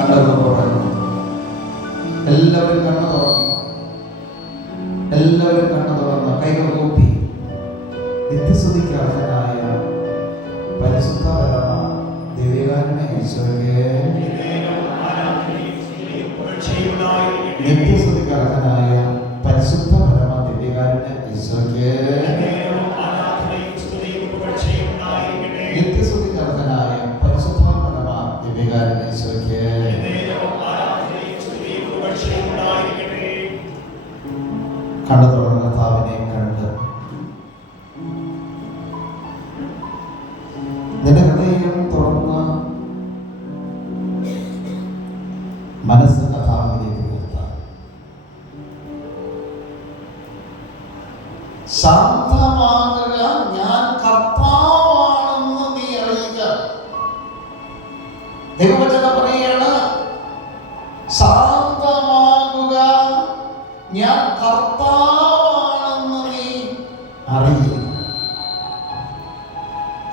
കണ്ണുകൾ തുറന്നു. എല്ലാവരും കണ്ണു തുറന്നു. എല്ലാവരും കണ്ണു തുറന്നു. കൈകൾ കൂപ്പി നിത്യസ്തുതിക്ക് അർഹനായ പരിശുദ്ധ പരമ ദിവ്യകാരുണ്യ ഈശോയ്ക്ക്, നിത്യസ്തുതിക്ക് അർഹനായ പരിശുദ്ധ പരമ ദിവ്യകാരുണ്യ ഈശോയ്ക്ക്, നിത്യസ്തുതിക്ക് അർഹനായ പരിശുദ്ധ പരമ ദിവ്യകാരുണ്യ ഈശോയ്ക്ക്. കണ്ടു തുറന്ന കർത്താവിനെ കണ്ട് നിന്റെ ഹൃദയം തുറന്ന് മനസ്സ് കർത്താവിലേക്ക് ഉയർത്താം. ശാന്തമാകുക, ഞാൻ കർത്താവാണെന്ന് നീ അറിയുക. ദൈവവചനം പറയുകയാണ്, ശാന്തമാകുക, ഞാൻ കർത്താവാണെന്ന് നീ അറിയുക.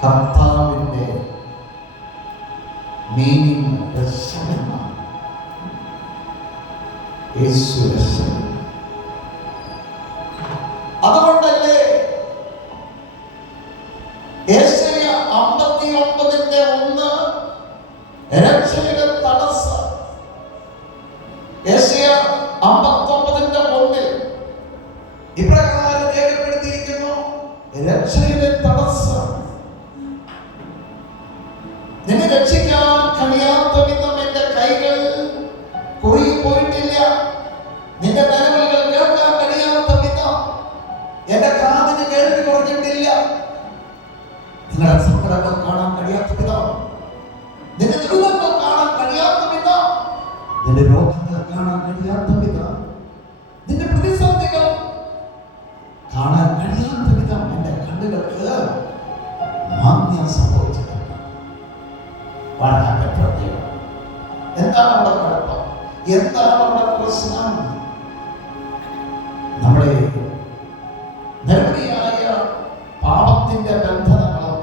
കർത്താവിന്റെ മീനിങ് രക്ഷകനാണ്. യേശു രക്ഷകൻ. അതുകൊണ്ടല്ലേ യെശയ്യാ 59:1 രക്ഷയുടെ തടസ്സം. യെശയ്യാ 59:1 ഇപ്രകാരം രേഖപ്പെടുത്തിയിരിക്കുന്നു, രക്ഷയുടെ തടസ്സം. നിന്നെ രക്ഷിക്കാൻ കഴിയാത്ത വിധം എന്റെ കൈകൾ കുറുകി പോയിട്ടില്ല. നിന്റെ നിലവിളികൾ കേൾക്കാൻ കഴിയാത്ത വിധം എന്റെ കാതിന് കേൾവി കുറഞ്ഞിട്ടില്ല. നിങ്ങളുടെ സങ്കടങ്ങൾ കാണാൻ കഴിയാത്ത വിധം, നിന്റെ ദുരിതങ്ങൾ കാണാൻ കഴിയാത്ത വിധം, നിന്റെ രോഗങ്ങൾ കാണാൻ കഴിയാത്ത വിധം, നിന്റെ പ്രതിസന്ധികൾ കാണാൻ കഴിയാത്ത വിധം എന്റെ കണ്ണുകൾക്ക് മാന്യം സംഭവിച്ചിട്ടുണ്ട്. എന്താണ് അവിടെ കുഴപ്പം? എന്താണ് അവിടെ പ്രശ്നം? നമ്മുടെ നിരവധിയായ പാപത്തിന്റെ ബന്ധനങ്ങളും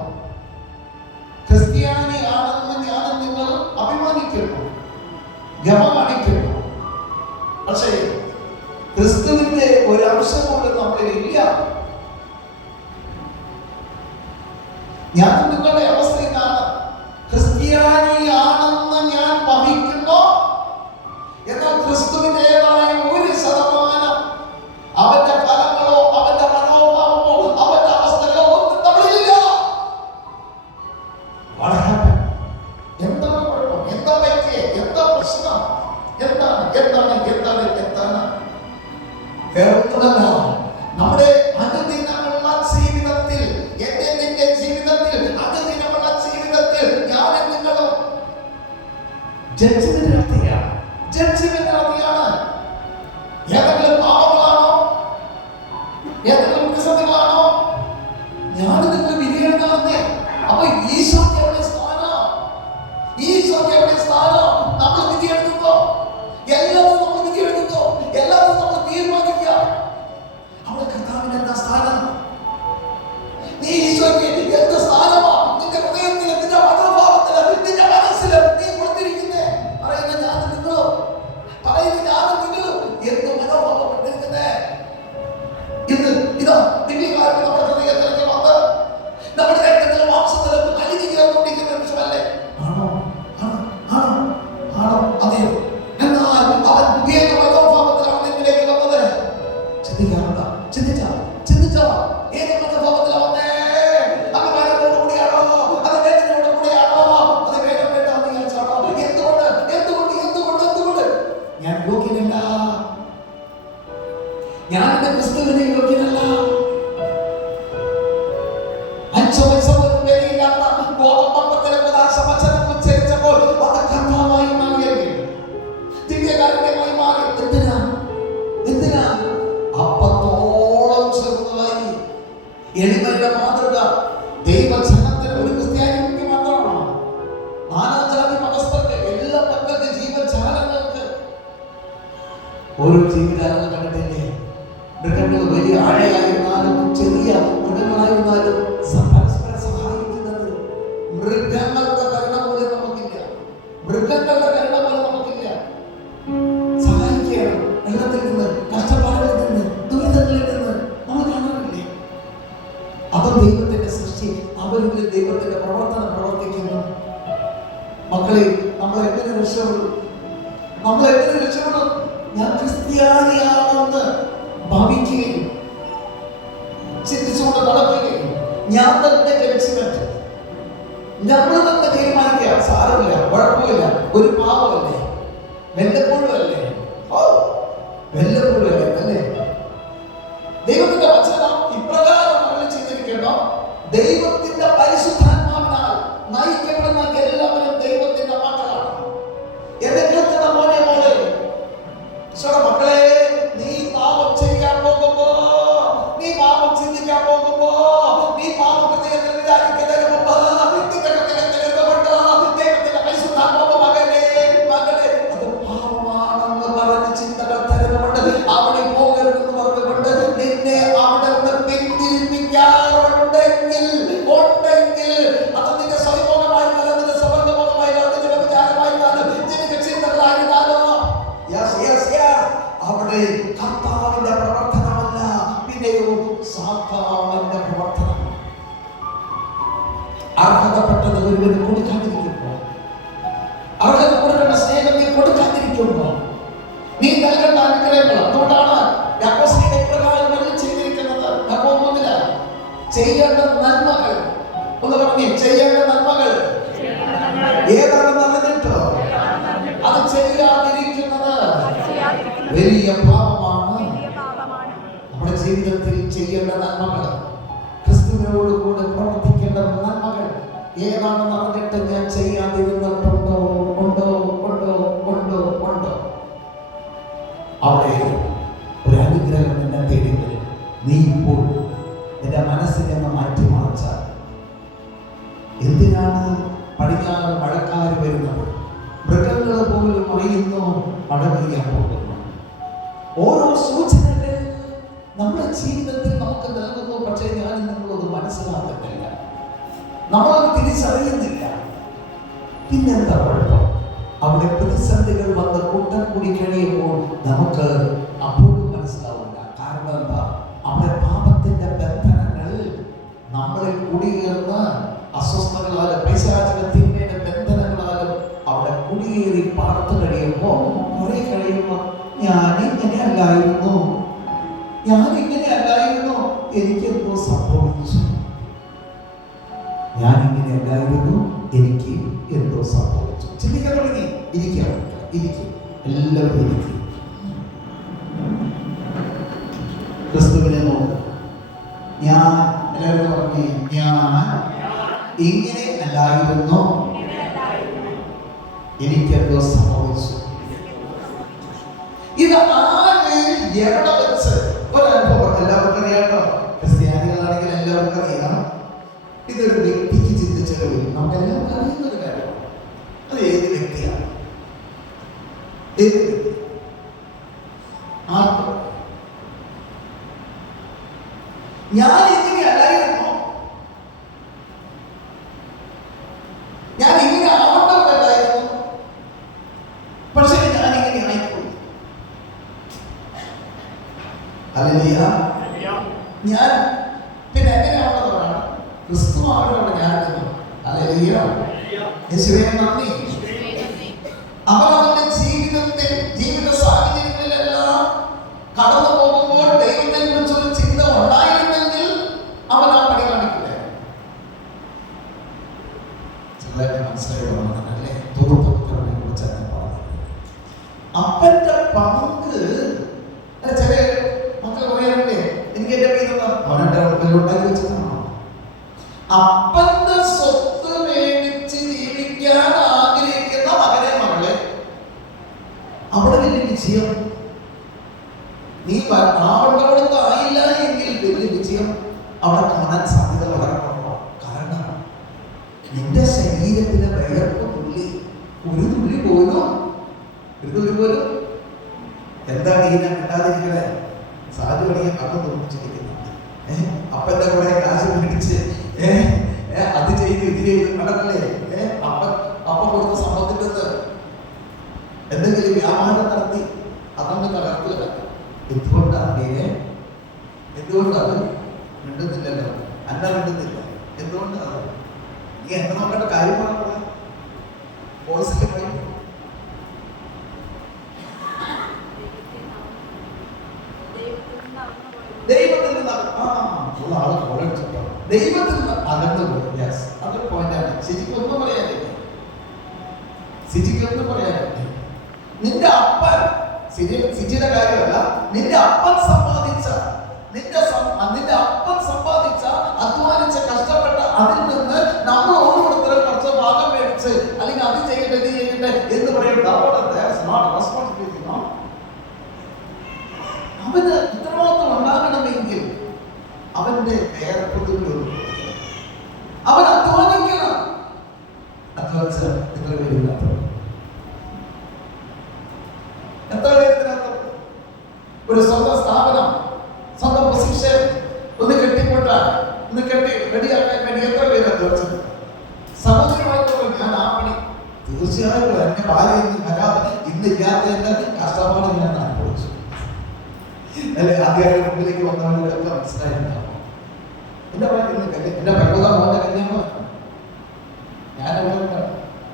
ക്രിസ്ത്യാനിയാണെന്ന് ഞാനും നിങ്ങൾ അഭിമാനിക്കുന്നു, ഗമ കാണിക്കുന്നു. പക്ഷേ ക്രിസ്തുവിന്റെ ഒരു അംശം പോലും നമ്മളിൽ ഇല്ല. ഞാനും നിങ്ങളുടെ അവസ്ഥ ഇതാണ്. ക്രിസ്ത്യാനിയാണെന്ന് ഞാൻ വഹിക്കുന്നു, എന്നാൽ ക്രിസ്തുവിൻ്റെതായ 1% അവന്റെ ഫലങ്ങളോ അവന്റെ മനോഭാവമോ അവന്റെ അവസ്ഥകളോ ഒന്നും നമ്മളിലില്ല. എന്താണ് കുഴപ്പം? എന്താ പറ്റിയ? എന്താ പ്രശ്നം? എന്താണ് എന്താണ് എന്താണ് എന്താണ് വേറൊന്നുമല്ല. നമ്മുടെ അനുദിനമുള്ള ജീവിതത്തിൽ, എന്റെ നിന്റെ ജീവിതത്തിൽ, അനുദിനമുള്ള ജീവിതത്തിൽ ഞാനും നിങ്ങളും ജഡ്ജ്മെന്റ് നടത്തുകയാണ്. ഏതെങ്കിലും പാവങ്ങളാണോ, ഏതെങ്കിലും പ്രതിസന്ധികളാണോ ഞാനും നിങ്ങൾ വിധിയെഴുതാവുന്നേ. അപ്പൊ ഈശോയ്ക്ക് എവിടെ സ്ഥാനം? ഈശോയ്ക്ക് എവിടെ സ്ഥാനം? നമ്മൾ വിധി എഴുതുമ്പോ എല്ലാവരും നമ്മൾ വിധി എഴുതുമ്പോ എല്ലാവരും നമ്മൾ തീരുമാനിക്കുക. അവിടെ കർത്താവിന് എന്താ സ്ഥാനം? നീ ഈശോയ്ക്ക് എന്ത് സ്ഥാനമാ നിന്റെ ഹൃദയത്തിൽ, നിന്റെ മനോഭാവത്തിൽ, നിന്റെ മനസ്സിൽ നീ കൊടുത്തിരിക്കുന്നേ? പറയുന്ന ഞാനും നിങ്ങളും, പറയുന്ന ഞാനും നിങ്ങളും എന്ത് മനോഭാവപ്പെട്ടിരിക്കുന്നേ? ഇന്ന് ഇതാ ദിവ്യകാരുണ്യം നമ്മുടെ ഹൃദയത്തിലേക്ക് വന്ന് നമ്മുടെ രക്തത്തിലും മാംസത്തിലും അലിഞ്ഞു ചേർന്നുകൊണ്ടിരിക്കുന്ന നിമിഷമല്ലേ? ആണോ? ആണോ? ആണോ? അതെയോ? എന്നാൽ അവൻ ഏത് മനോഭാവത്തിലാണ് നിന്നിലേക്ക് വന്നത്? ചിന്തിക്കാറുണ്ടോ? ചിന്തിച്ചോ? ഏത് മനോഭാവത്തിലാണ് വന്നേ? അഭിമാനത്തോടു കൂടിയാണോ? അത് വേദനയോടു കൂടിയാണോ? അത് വേദന വേണ്ടാന്ന് വിചാരിച്ചാണോ? എന്തുകൊണ്ട് ഞാൻ യോഗ്യനല്ല, ഞാൻ എന്റെ ക്രിസ്തുവിനെ യോഗ്യനല്ല. 5 വയസ്സ് പോലും വേദിയില്ലാത്ത ഗോപമ്പത്തിലെ വചനം ഉച്ചരിച്ചപ്പോൾ അത് കർത്താവായി മാറിയെങ്കിൽ, ദിവ്യകാരുണ്യമായി മാറി. എന്തിനാ? അപ്പത്തോളം ചെറുതായി എളിമയുടെ മാതൃക ദൈവജനത്തിന് ഒരു ക്രിസ്ത്യാനിക്ക് മാത്രമാണോ? നാനാജാതി മതസ്ഥർക്ക്, എല്ലാ മക്കൾക്ക്, ജീവജാലങ്ങൾക്ക് ഓരോ ജീവിതാലങ്ങൾ കണ്ടിട്ടില്ലേ? മൃഗങ്ങൾ വലിയ ആഴയായിരുന്നാലും ചെറിയ മൃഗങ്ങളായിരുന്നാലും പരസ്പരം സഹായിക്കുന്നത്. മൃഗങ്ങളുടെ കരുണ പോലെ നമുക്കില്ല. മൃഗങ്ങളുടെ കരുണ പോലെ നമുക്ക് നമ്മൾ എങ്ങനെ രക്ഷപ്പെടും? നമ്മൾ എങ്ങനെ രക്ഷപ്പെടും? ഞാൻ ക്രിസ്ത്യാനിയാണെന്ന് ഭാവിക്കുകയും ചിന്തിച്ചുകൊണ്ട് നടക്കുകയും ഞാൻ തന്നെ ജഡ്ജ്മെന്റ്, നമ്മൾ തന്നെ തീരുമാനിക്കുക. സാരമില്ല, കുഴപ്പമില്ല, ഒരു പാവമല്ലേ, വല്ലപ്പോഴും അല്ലേ, വല്ലപ്പോഴും അല്ലേ അല്ലേ. ദൈവത്തിന്റെ വചനം ഇപ്രകാരം നമ്മൾ ചിന്തിക്കണം: ദൈവത്തിന്റെ പരിശുദ്ധാത്മാവിനാൽ നയിക്കപ്പെടുന്ന എല്ലാവരും ദൈവത്തിന്റെ മക്കളാണ്. എന്നെ കേൾക്കുന്ന മോനെ മോളെ, മക്കളെ, നീ പാപം ചെയ്യാൻ പോകുമ്പോ, നീ പാപം ചിന്തിക്കാൻ പോകുമ്പോ, നീ പാപം ഹൃദയത്തിൽ വിചാരിക്കുന്നതിന് മുമ്പ് ദൈവത്തിന്റെ പരിശുദ്ധാത്മാവ് മകനെ മകളെ അത് പാപമാണെന്ന് പറഞ്ഞ് ചിന്തകൾ തരുന്നുണ്ട്. അവിടെ പോകരുതെന്ന് പറഞ്ഞുകൊണ്ട് നിന്നെ അവിടെ പിന്തിരിപ്പിക്കാറുണ്ടെങ്കിൽ അത് നിന്റെ സ്വയംഭോഗമായിരുന്നാലും നിന്റെ സ്വവർഗഭോഗമായിരുന്നാലും നിന്റെ വിചാരമായിരുന്നാലും നിന്റെ ചിന്തകളായിരുന്നാലോ, അവിടെ കർത്താവിന്റെ പ്രവർത്തനമല്ല, പിന്നെയോ സാത്താന്റെ പ്രവർത്തനം. അർഹതപ്പെട്ടത് ഒരുവന് കൊടുക്കാതിരിക്കുമ്പോ, അർഹത കൊടുക്കേണ്ട സ്നേഹം നീ കൊടുക്കാതിരിക്കുമ്പോ, നീ നൽകേണ്ട അനുഗ്രഹങ്ങൾ. അതുകൊണ്ടാണ് യാക്കോബിന്റെ പ്രകാരം ചെയ്തിരിക്കുന്നത്. ചെയ്യേണ്ട നന്മകൾ ഒന്ന് പറഞ്ഞേ, ചെയ്യേണ്ട നന്മകൾ ഏതാണെന്ന് അറിഞ്ഞിട്ടോ അത് ചെയ്യാതിരിക്കുന്നത് വലിയ പാപമാണ്. നമ്മുടെ ജീവിതത്തിൽ ചെയ്യേണ്ട നന്മകൾ, ക്രിസ്തുവിനോട് കൂടെ പ്രവർത്തിക്കേണ്ട നന്മകൾ ഏതാണെന്ന് അറിഞ്ഞിട്ട് ഞാൻ ചെയ്യാതിരുന്നിട്ടുണ്ടോ? ഉണ്ടോ ഉണ്ടോ ഉണ്ടോ ഉണ്ടോ? അവിടെ ഒരു അനുഗ്രഹം എന്നെ തേടി വരും. നീ ഇപ്പോൾ നിന്റെ മനസ്സിനെ മാറ്റിമറിച്ചാൽ. എന്തിനാണ് പടിഞ്ഞാറ് മഴക്കാർ വരുന്നത്? മൃഗങ്ങൾ പോലും അറിയുന്നു മഴ പെയ്യാൻ പോകുന്നു. ഓരോ സൂചനകൾ നമ്മുടെ ജീവിതത്തിൽ നമുക്ക് നൽകുന്നു. പക്ഷേ ഞാൻ നമ്മളത് മനസ്സിലാക്കുന്നില്ല, നമ്മളത് തിരിച്ചറിയുന്നില്ല. പിന്നെന്താ കുഴപ്പം? അവിടെ പ്രതിസന്ധികൾ വന്ന് കൂട്ടം കൂടി കഴിയുമ്പോൾ നമുക്ക് അപ്പോഴും മനസ്സിലാവില്ല. കാരണം എന്താ? അവിടെ പാപത്തിന്റെ ബന്ധനങ്ങൾ നമ്മളിൽ കുടിയേറുന്ന അസ്വസ്ഥകളാലും പൈശാചിക തിന്മയുടെ ബന്ധനങ്ങളാലും അവിടെ കുടിയേറി പാർത്ത് കഴിയുമ്പോൾ കുറെ കഴിയുമ്പോൾ ഞാനിങ്ങനെ അല്ലായിരുന്നു, എനിക്കെന്തോ സംഭവിച്ചു, ഞാനിങ്ങനെ അല്ലായിരുന്നു, എനിക്ക് എന്തോ സംഭവിച്ചു. ചിന്തിക്കാൻ തുടങ്ങി. ഇരിക്കും എല്ലാവരും ഇരിക്കും. ക്രിസ്തുവിനെ നോക്ക്. ഞാൻ എല്ലാവരും പറഞ്ഞു, ഞാൻ ഇങ്ങനെ അല്ലായിരുന്നു, എനിക്കെന്തോ സംഭവിച്ചു. ഇത് ആര് എവിടെ വെച്ച് ഒരനുഭവം എല്ലാവർക്കും അറിയാട്ടോ. ക്രിസ്ത്യാനികളാണെങ്കിൽ എല്ലാവർക്കും അറിയാം. ഇതൊരു വ്യക്തിക്ക് ചിന്തിച്ചാൽ നമുക്ക് എല്ലാവർക്കും അറിയുന്ന ഒരു കാര്യമാണ്. അത് ഏത് വ്യക്തിയാണ്? ഏത് വ്യക്തി? ആർക്കും ഞാൻ ഇങ്ങനെ അല്ലായിരുന്നു, ഞാൻ ഇങ്ങനെ ആവണ്ടവരല്ലായിരുന്നു, പക്ഷേ ഞാൻ ഇങ്ങനെ ആയിപ്പോയി. ഹല്ലേലൂയ. ഞാൻ പിന്നെ എങ്ങനെയാണെന്നതാണ് ക്രിസ്തു ആവട്ടെ ഞാൻ. ഹല്ലേലൂയ. യേശുവേ നന്ദി. അവനവന്റെ ജീവിത സാഹചര്യങ്ങളിലെല്ലാം കടന്നു പോകുമ്പോൾ ദൈവത്തെ കുറിച്ചൊരു ചിന്ത ഉണ്ടായിരുന്നെങ്കിൽ അവൻ ആ പണി കാണിക്കില്ല. ചിലരെ മനസ്സിലായില്ലേ? ദുർപുത്രനെ കുറിച്ചാണ് പറഞ്ഞത്. അപ്പന്റെ പങ്ക് ചില മക്കൾ പറയാറില്ലേ, എനിക്ക് എന്റെ പേര് അവനുണ്ടാക്കി വെച്ചതാണോ? അപ്പന്റെ സ്വത്ത് മേടിച്ച് ജീവിക്കാൻ ആഗ്രഹിക്കുന്ന മകനെ മകളെ, അവിടെ വലിയ വിജയം. നീ ആവണ്ടവിടുന്ന് ആയില്ല എങ്കിൽ വലിയ വിജയം അവിടെ കാണാൻ സാധ്യത വളരെ കുറവാണ്. കാരണം നിന്റെ ശരീരത്തിലെ വിയർപ്പ് തുള്ളി, ഒരു തുള്ളി പോലും എന്താണ് ഈ ഞാൻ കിട്ടാതിരിക്കണേ? സാധു പണിയെ കണ്ടു തോന്നിച്ചിരിക്കുന്നുണ്ട്. അപ്പന്റെ കൂടെ കാശ് മേടിച്ച് അത് ചെയ്ത് ഇത് ചെയ്ത് കണ്ടല്ലേ? അപ്പ കൊടുത്ത സമ്പത്തിന്റെ എന്തെങ്കിലും വ്യാപാരം നടത്തി അതങ്ങ് തകർക്കുക. എന്തുകൊണ്ടാണ് മിണ്ടുന്നില്ലല്ലോ? അന്ന മിണ്ടുന്നില്ല. എന്തുകൊണ്ടാണ്? നീ എന്നെ നോക്കേണ്ട കാര്യം പറഞ്ഞ വോയിസിൽ പറയും. ദൈവത്തിൽ നിന്ന് ഉള്ള ആള് കോളടിച്ചോ, ദൈവത്തിൽ നിന്ന് അകന്നു പോയി. യെസ്, അതൊരു പോയിന്റാണ്. സിജിക്ക് ഒന്നും പറയാനില്ല, സിജിക്ക് ഒന്നും പറയാനില്ല. നിന്റെ അപ്പൻ, സിജിയുടെ കാര്യമല്ല, നിന്റെ അപ്പൻ സമ്പാദിച്ച, നിന്റെ അപ്പൻ സമ്പാദിച്ച, അധ്വാനിച്ച, കഷ്ടപ്പെട്ട അതിൽ നിന്ന് നമ്മൾ ഓരോരുത്തരും കുറച്ച് ഭാഗം മേടിച്ച് അല്ലെങ്കിൽ അത് ചെയ്യട്ടെ ഇത് ചെയ്യട്ടെ എന്ന് പറയുന്നത് അവന് ഇത്രമാത്രം ഉണ്ടാകണമെങ്കിൽ അവന്റെ വേർപ്പെടുത്തുള്ളൂ. അവൻ അധ്വാനിക്കണം. അധ്വാനിച്ച എത്ര പേരില്ലാത്ത, എത്ര പേരിനകത്ത് ഒരു സ്വന്തം സ്ഥാപനം, സ്വന്തം പൊസിഷൻ ഒന്ന് കെട്ടിപ്പൊട്ടാൻ, ഒന്ന് കെട്ടി റെഡിയാക്കാൻ വേണ്ടി എത്ര പേര് അധ്വാനിച്ചത്? സഹോദരമായിട്ടുള്ള ഞാൻ ആ പണി തീർച്ചയായിട്ടും എന്റെ ഭാര്യ ഇന്ന് വരാതെ ഇന്നില്ലാത്ത എന്റെ കഷ്ടപ്പാട് ഞാൻ അനുഭവിച്ചു. അല്ലെ, ആദ്യമായിട്ട് മുമ്പിലേക്ക് വന്നവരുടെയൊക്കെ മനസ്സിലായിട്ടുണ്ടാവും. എന്റെ എന്റെ പരവത മോന്റെ കല്യാണം ഞാൻ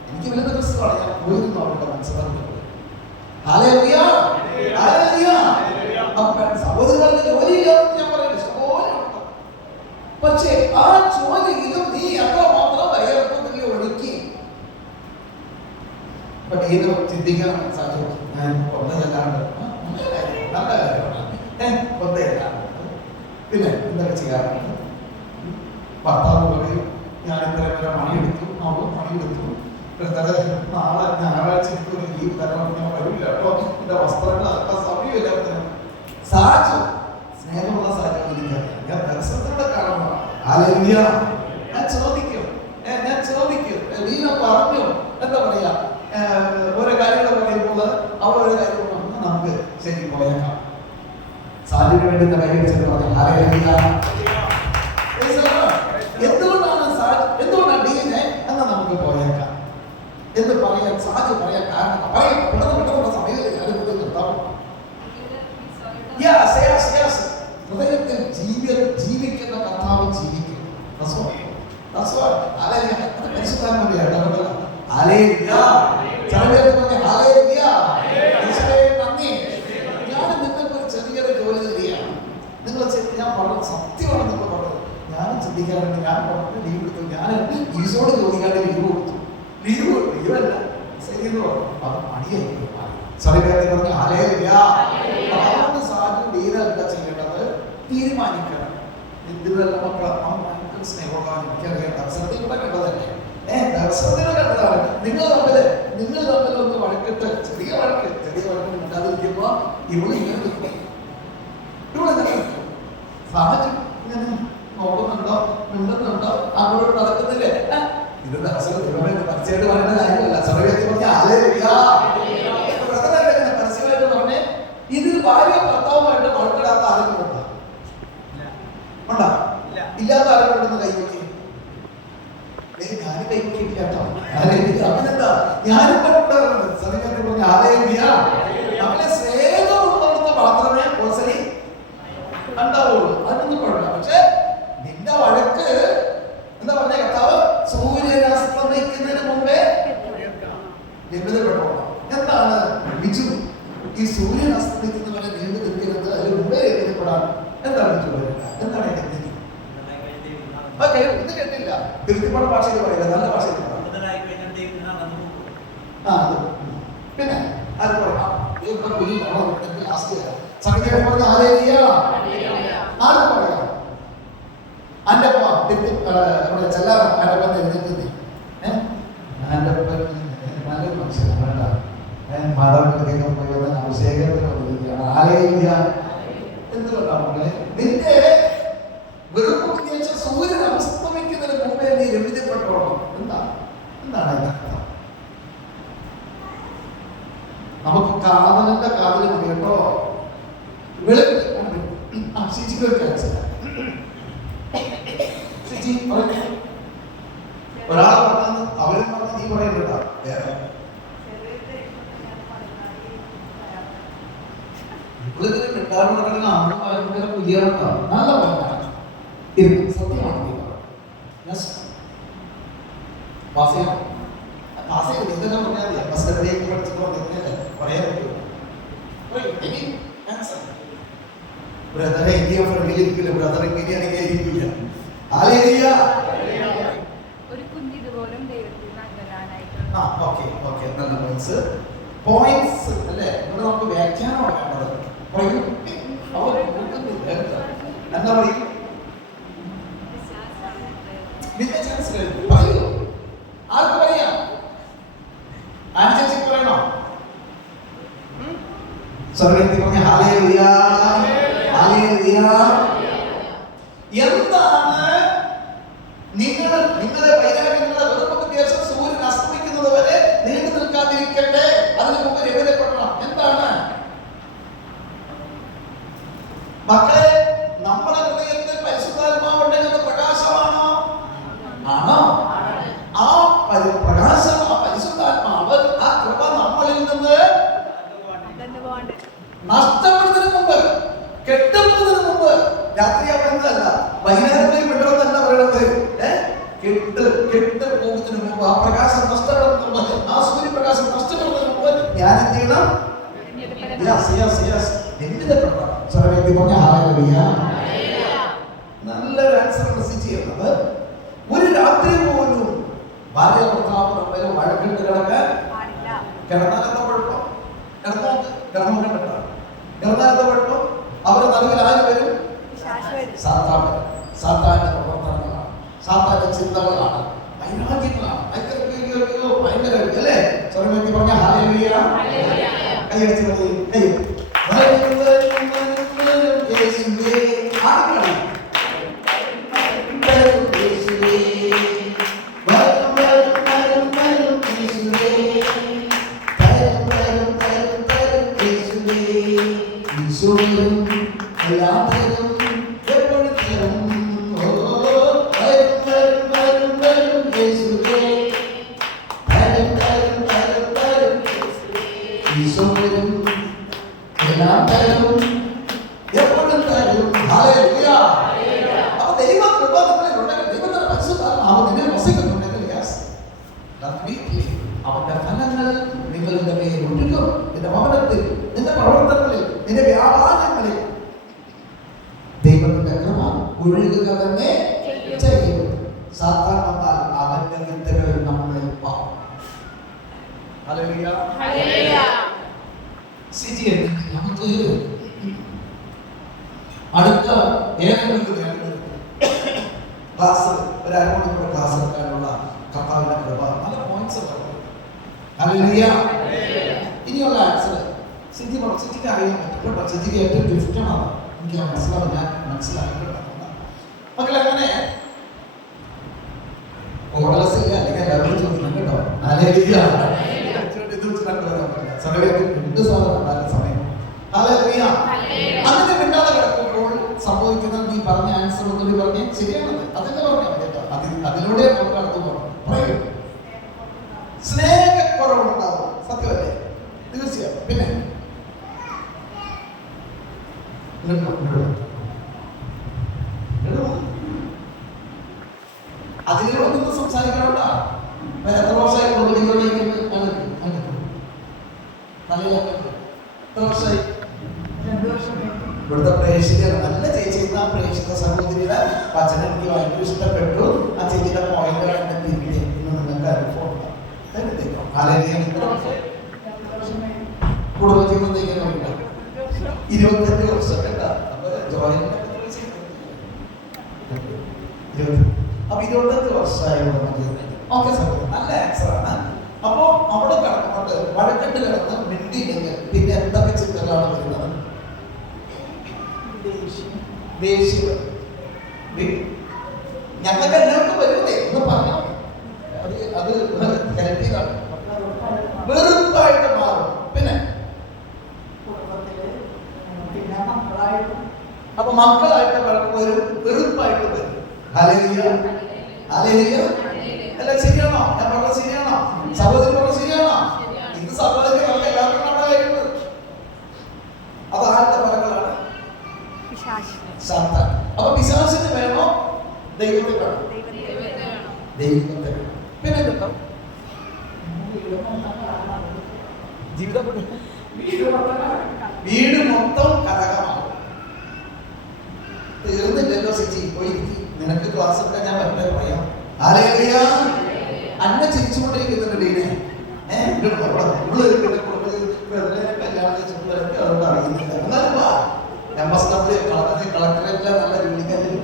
എനിക്ക് വലിയ ദിവസമാണ്, ഞാൻ പോയിരുന്നു അവരുടെ മനസ്സിലാക്കുന്നത്. സഹോദരങ്ങളുടെ ജോലിയില്ലാന്ന് ഞാൻ പറയുന്നത്, പക്ഷേ ആ ജോലിയിലും നീ എത്രമാത്രം വയറപ്പത്തിൽ ഒഴുക്കി. ഏത് ചിന്തിക്കാൻ സാധിക്കും? ഞാൻ ഒന്നല്ലാണ്ട് നല്ല കാര്യമാണ്, ഒന്നല്ലാണ്ട് പിന്നെ എന്തൊക്കെ ചെയ്യാറുണ്ട്. ഭർത്താവ് പറയും, ഞാൻ ഇത്ര വരെ പണിയെടുത്തു, അവൾ പണിയെടുത്തു, നാളെ ഞായറാഴ്ച എനിക്ക് ഒരു ലീവ് തരണം, ഞാൻ വരില്ല കേട്ടോ, എന്റെ വസ്ത്രങ്ങൾ അതൊക്കെ സമയമില്ല. സാജു സ്നേഹമുള്ള സാജു എനിക്കറിയാം, ഞാൻ ദർശനത്തിലൂടെ കാണണം. ഞാൻ ചോദിക്കും നീന പറഞ്ഞു എന്താ പറയാ, ഓരോ കാര്യങ്ങൾ പറയുമ്പോൾ അവർ ഒരു കാര്യം നമുക്ക് ശരി പോയേക്കാം. സാജുവിന് വേണ്ടി കൈയടിച്ചെന്ന് പറഞ്ഞു. എന്തുകൊണ്ടാണ് ഡീനെ എന്നാ നമുക്ക് പോയേക്കാം എന്ന് പറയാൻ സാജു പറയാൻ കാരണം പെട്ടെന്ന് സമയത്ത് ഹൃദയത്തിൽ ജീവിക്കുന്ന കർത്താവ് ജീവിക്കും. ഞാൻ നിങ്ങൾക്ക് ഒരു ചെറിയൊരു ജോലി തരികയാണ്. നിങ്ങൾ ഞാൻ പറഞ്ഞു സത്യമാണ് നിങ്ങൾ പറഞ്ഞത്. ഞാനും ചിന്തിക്കാറുണ്ട്, ഞാൻ പറഞ്ഞു ലീവ് എടുത്തു, ഞാൻ ഈശോട് ചോദിക്കാണ്ട് ലീവ് കൊടുത്തു. ലീവല്ല ശരിയെന്ന് പറഞ്ഞു, അത് മടിയായി പറഞ്ഞു. അതുകൊണ്ട് സാജു ഡീന എന്താ ചെയ്യേണ്ടത്? തീരുമാനിക്കണം. എന്തിനെല്ലാം മക്കൾ സ്നേഹമാണ്, എനിക്കറിയാം. ദർശനത്തിലൂടെ കണ്ടതല്ലേ, ദർശനത്തിലൂടെ കണ്ടതാണ്. നിങ്ങൾ തമ്മിൽ ഒന്ന് വഴക്കിട്ട്, ചെറിയ വഴക്ക് ഉണ്ടാതിരിക്കുമ്പോ ഇവിടെ ഇങ്ങനെ നിൽക്കും. സാഹചര്യം ഇങ്ങനെ നോക്കുന്നുണ്ടോ, മിണ്ടുന്നുണ്ടോ, അങ്ങോട്ട് നടക്കുന്നില്ലേ? ഇത് ദർശനത്തിലൂടെ പരസ്യമായിട്ട് പറയുന്ന കാര്യമല്ല. സർവ്വത്തിൽ പരസ്യമായിട്ട് പറഞ്ഞേ, ഇതിൽ ഭാര്യ ഭർത്താവുമായിട്ട് വഴക്കിടാത്ത ആരെങ്കിലും ഉണ്ടോ? ഉണ്ടോ? ഇല്ലാത്ത ആരെങ്കിലും കൈവയ്ക്കും. ഞാനും കൈവയ്ക്കില്ല കേട്ടോ. അവനെന്താ ഞാനും പറ്റുന്നുണ്ട്. സമയത്ത് പറഞ്ഞ നമ്മളെ സ്നേഹമുള്ളിടത്ത് മാത്രമേ ഓസലി ഉണ്ടാവുള്ളൂ. അതൊന്നും കുഴപ്പമില്ല. പക്ഷെ നിന്റെ വഴക്ക് എന്താ പറഞ്ഞ കർത്താവ് സൂര്യനാസ്തമിക്കുന്നതിന് മുമ്പേ ലഭ്യതപ്പെടണം. എന്താണ് ബിജു ഈ സൂര്യൻ അസ്തമിക്കുന്നവരെ നീണ്ടു നിൽക്കുന്നത്? അതിന് മുമ്പേ ലഭ്യതപ്പെടാൻ എന്താണ് ബിജു പറയുക? എന്താണ് ഇത് കേട്ടില്ല. തിരുത്തിപ്പട ഭാഷയിൽ പറയില്ല, നല്ല ഭാഷയിൽ പറയാം. പിന്നെ അത് പറയാം. ചെല്ലാറും ആൻ്റപ്പൻ എഴുന്നേറ്റ് ആൻ്റപ്പൻ നല്ലൊരു മനുഷ്യനാണ്. മാതാപിതാക്കൾ പോയി അഭിഷേകത്തിന് വന്നിരിക്കുകയാണ്. എന്തുകൊണ്ടാണ് മക്കളെ നിന്റെ വെറുപ്പ് സൂര്യൻ അസ്തമിക്കുന്നതിന് മുമ്പേ നീ രമിതപ്പെട്ടോളണം? എന്താണ് അതിനർത്ഥം? നമുക്ക് കാതലിന്റെ കാതൽ കേട്ടോ. ഒരാളെ പറഞ്ഞു, അവരും പറഞ്ഞു, നീ പറയണ്ട. സത്യമാണ്. സെമിനാറിലേക്ക് പഠിച്ചപ്പോൾ നിങ്ങളല്ലേ പറയാൻ പറ്റുമോ? ബ്രദറെ ഇന്ത്യ ഫ്രണ്ടിലിരിക്കില്ല, ബ്രദർ ഇങ്ങനെയാണെങ്കിൽ ഇരിക്കില്ല. ഹല്ലേലൂയ. നല്ല പോയിന്റ്സ് അല്ലേ? ഇവിടെ നമുക്ക് വ്യാഖ്യാനമാണ് വേണ്ടത്. പറയൂ, എന്താ പറയൂ? പറയൂ, ആർക്ക് പറയാം? അനുസരിച്ച് പറയണോ? സ്വർഗ്ഗത്തിൽ പറഞ്ഞ ഹല്ലേലൂയ, ഹല്ലേലൂയ. എന്താണ് നിങ്ങളുടെ വൈരാഗ്യങ്ങളുടെ വെറുപ്പൊക്കെ ദിവസം സൂര്യൻ അസ്തമിക്കുന്നത് വരെ നീണ്ടു നിൽക്കാതിരിക്കട്ടെ, അതിന് മുമ്പ് രഹിതപ്പെടണം. എന്താണ് മക്കളെ? നമ്മുടെ ഹൃദയത്തിൽ പരിശുദ്ധാത്മാവുണ്ടെങ്കിൽ പ്രകാശമാണോ? ആണോ? ആ പ്രകാശം, ആ പരിശുദ്ധാത്മാവ്, ആ കൃപ നമ്മളിൽ നിന്ന് നഷ്ടപ്പെടുന്നതിന് മുമ്പ്, കെട്ടുന്നതിന് മുമ്പ്, രാത്രിയാവുന്നതല്ല, വൈകുന്നേരത്തിൽ പെട്ടെന്നല്ല പറയണത്, കെട്ട് പോകുന്നതിന് മുമ്പ്, ആ പ്രകാശം നഷ്ടപ്പെടുന്നതിന് മുമ്പ്, ആ സൂര്യപ്രകാശം നഷ്ടപ്പെടുന്നതിന് മുമ്പ് ഞാൻ എന്ത് ചെയ്യണം? നല്ലൊരു ആൻസർ മെസ്സേജ് ചെയ്യുന്നത്. ഒരു രാത്രി പോലും ഭാര്യ ഭർത്താവ് തമ്മിൽ വഴക്കിട്ട് കിടക്കാൻ കിടന്നാലെന്താ കുഴപ്പം? കിടന്നാലെന്താ കുഴപ്പം? അവരുടെ നടുവിൽ ആര് വരും? സാത്താൻ വരും. സാത്താന്റെ പ്രവർത്തനങ്ങളാണ്, സാത്താന്റെ ചിന്തകളാണ്, വൈരാഗ്യങ്ങളാണ്. ഭയങ്കര അല്ലേ? സ്വർഗ്ഗത്തിൽ പറഞ്ഞ ഹല്ലേലൂയ. കൈയടിച്ച് പറയും, കൈ അവന്റെ ഫലങ്ങൾ നിങ്ങളുടെ മേൽ ഒഴുകും. നിന്റെ ഭവനത്തിൽ, നിന്റെ പ്രവർത്തനങ്ങളിൽ, നിന്റെ വ്യാപാരങ്ങളിൽ ദൈവത്തിന്റെ കൃപ ഒഴുകുക തന്നെ ചെയ്യും. സാത്താൻ വന്നാൽ അവന്റെ വിത്തുകൾ നമ്മളിൽ പാവും. ഹല്ലേലൂയ. നമുക്ക് അടുത്ത ക്ലാസ്, ഒരു അരമണിക്കൂർ ക്ലാസ് എടുക്കാനുള്ള കർത്താവിന്റെ കൃപ, നല്ല പോയിന്റ്സ്. ഹല്ലേലൂയ. ഇനിയുള്ള ആൻസർ സിറ്റിക്ക് അറിയാൻ പറ്റും കേട്ടോ. സിറ്റിക്ക് ഏറ്റവും ഗിഫ്റ്റാണ്. എനിക്ക് മനസ്സിലാവും, ഞാൻ മനസ്സിലാക്കിയിട്ടുണ്ട്. മക്കളെ അങ്ങനെ ഓർഡേഴ്സില്ല, അല്ലെങ്കിൽ ലെവൽ ചോദിക്കണം കേട്ടോ. ഹല്ലേലൂയ. സമയം ഹല്ലേലൂയ. അങ്ങനെ മിണ്ടാതെ കിടക്കുമ്പോൾ സംഭവിക്കുന്നത്, നീ പറഞ്ഞ ആൻസർ ഒന്നുകൂടി പറഞ്ഞേ, ശരിയാണത്. അതെന്നെ പറഞ്ഞാൽ മതി കേട്ടോ. അതിലൂടെ നമുക്ക് അടുത്ത് പറയും. സ്നേഹക്കുറവുണ്ടാവും, സത്യമല്ലേ? തീർച്ചയായും. പിന്നെ അതിലൂടെ സംസാരിക്കാനുള്ള എത്ര വർഷമായി ഇവിടുത്തെ പ്രേക്ഷിതർ നല്ല ചേച്ചി, ആ പ്രേക്ഷിത സഹോദരിയുടെ വചനം എനിക്ക് ഭയങ്കര ഇഷ്ടപ്പെട്ടു. ആ ചേച്ചിയുടെ പോയിന്റ് തിരികെ നിങ്ങൾക്ക് അനുഭവം കുടുംബജീവിതം 25 വർഷം കേട്ടോ. അപ്പൊ 25 വർഷമായി. ഓക്കെ സാർ, നല്ല ആൻസർ ആണ്. അപ്പോ അവിടെ കിടന്നുകൊണ്ട് വഴക്കെട്ട് കിടന്ന് മിണ്ടിയില്ലെങ്കിൽ പിന്നെ എന്തൊക്കെ ചിന്തകളാണ് വരുന്നത്? ദേഷ്യം. ഞങ്ങൾക്ക് എല്ലാവർക്കും വരുന്നേ എന്ന് പറഞ്ഞാൽ അത് കരട്ടിയതാണ്. വെറുപ്പായിട്ട് മാറും. പിന്നെ അപ്പൊ മക്കളായിട്ട് വഴക്ക് വരും, വെറുപ്പായിട്ട് വരും. Hallelujah, hallelujah. അല്ല, ശരിയാണോ? ഞാൻ പറഞ്ഞത് ശരിയാണോ? സഹോദരി പറഞ്ഞത് ശരിയാണോ? ഇത് സഹോദരി നമുക്ക് എല്ലാവർക്കും ഉണ്ടായിരുന്നത്. അത് ആരുടെ ഫലങ്ങളാണ്? സാത്താൻ. അപ്പൊ പിശാചിന് വേണോ? ദൈവത്തെ വേണം. ദൈവത്തെ വേണം. പിന്നെ കിട്ടും ജീവിതം വീട് മൊത്തം കലകമാണ്. തീർന്നില്ലല്ലോ സിച്ചി, പോയി നിനക്ക് ക്ലാസ് ഒക്കെ ഞാൻ വെറുതെ പറയാം. ഹല്ലേലൂയ. അന്നെ ചിരിച്ചുകൊണ്ടിരിക്കുന്നുണ്ട് ഡീനെ. കളക്ടറേറ്റിലെ നല്ല ജോലിക്കാരിൽ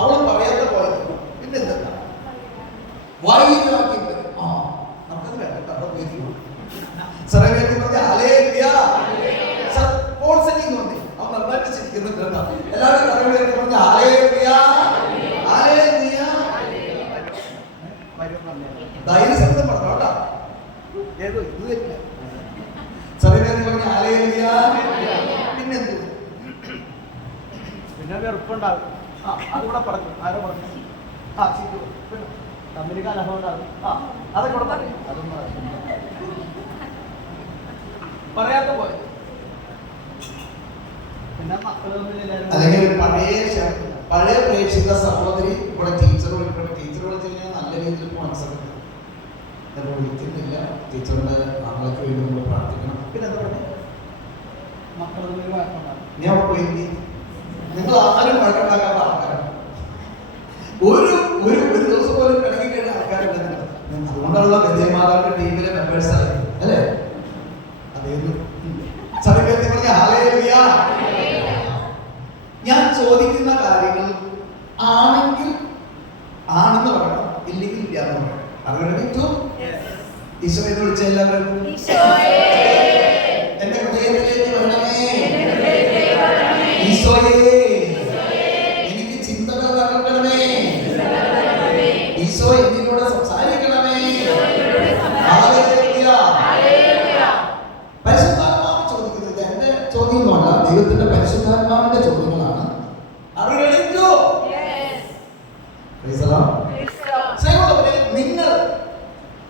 അവള് പറയാത്ത പോയത് പിന്നെ എന്താ വായിലാക്കി നമുക്കത് വേണ്ട. അവിടെ പേര് സർവേക്ക് പറഞ്ഞ ഹല്ലേലൂയ. പോൾ സെറ്റിംഗ് വന്നേ അവൻ നന്നായിട്ട് ചിരിക്കുന്നുണ്ട് കേട്ടോ. എല്ലാവരും സർവേക്ക് പറഞ്ഞ ഹല്ലേലൂയ ഹല്ലേലൂയ. ധൈര്യസഹിതം പറഞ്ഞു കേട്ടോ. ഏതോ ഇത് തരില്ല. സർവേക്ക് പറഞ്ഞ ഹല്ലേലൂയ. പിന്നെന്ത് പിന്നെ വെറുപ്പുണ്ടാകും. അതുകൂടെ പറഞ്ഞു. ആരോ പറഞ്ഞു തമ്മിൽ കലഹം ഉണ്ടാകും. അതൊക്കെ കൂടെ പറയും. അതൊന്നും പറയാത്ത പോയത്. പിന്നെ അല്ലെങ്കിൽ പഴയ പ്രേക്ഷിത സഹോദരി ഇവിടെ ടീച്ചർ വിളിക്കണം. ടീച്ചർ വിളിച്ചു കഴിഞ്ഞാൽ നല്ല രീതിയിൽ മനസ്സിലാക്കണം. വിളിക്കുന്നില്ല. ടീച്ചറുടെ നാളേക്ക് വേണ്ടി നമ്മൾ പ്രാർത്ഥിക്കണം. പിന്നെ എന്താ പറയുക, മക്കൾ തമ്മിൽ വഴക്കുണ്ടാകും. ഞാൻ അവിടെ പോയി നിങ്ങൾ ആരും വഴക്കുണ്ടാക്കാത്ത ആൾക്കാരാണ്. ഒരു ദിവസം പോലും കിടക്കി കഴിഞ്ഞ ആൾക്കാരുണ്ട്. അതുകൊണ്ടുള്ള വിജയമാതാവിന്റെ ടീമിലെ മെമ്പേഴ്സ് ആയി അല്ലേ? സമീപത്തിൽ പറഞ്ഞ ഹല്ലേലൂയ. ഞാൻ ചോദിക്കുന്ന കാര്യങ്ങൾ ആണെങ്കിൽ ആണെന്ന് പറയണം, ഇല്ലെങ്കിൽ ഇല്ല എന്ന് പറയണം. അറിയണോ? ഈശോയെ വിളിച്ച എല്ലാവരും എന്റെ ഹൃദയത്തിലേക്ക് വരണമേ. ഈശോയെ എനിക്ക് ചിന്തകൾ നൽകണമേ. ഈശോ എന്നിലൂടെ സംസാരിക്കണമേ. ഹല്ലേലൂയ. പരിശുദ്ധാത്മാവ് ചോദിക്കുന്നത് എന്റെ ചോദ്യമല്ല, ദൈവത്തിന്റെ പരിശുദ്ധാത്മാവിന്റെ ചോദ്യങ്ങളാണ്. നിങ്ങൾ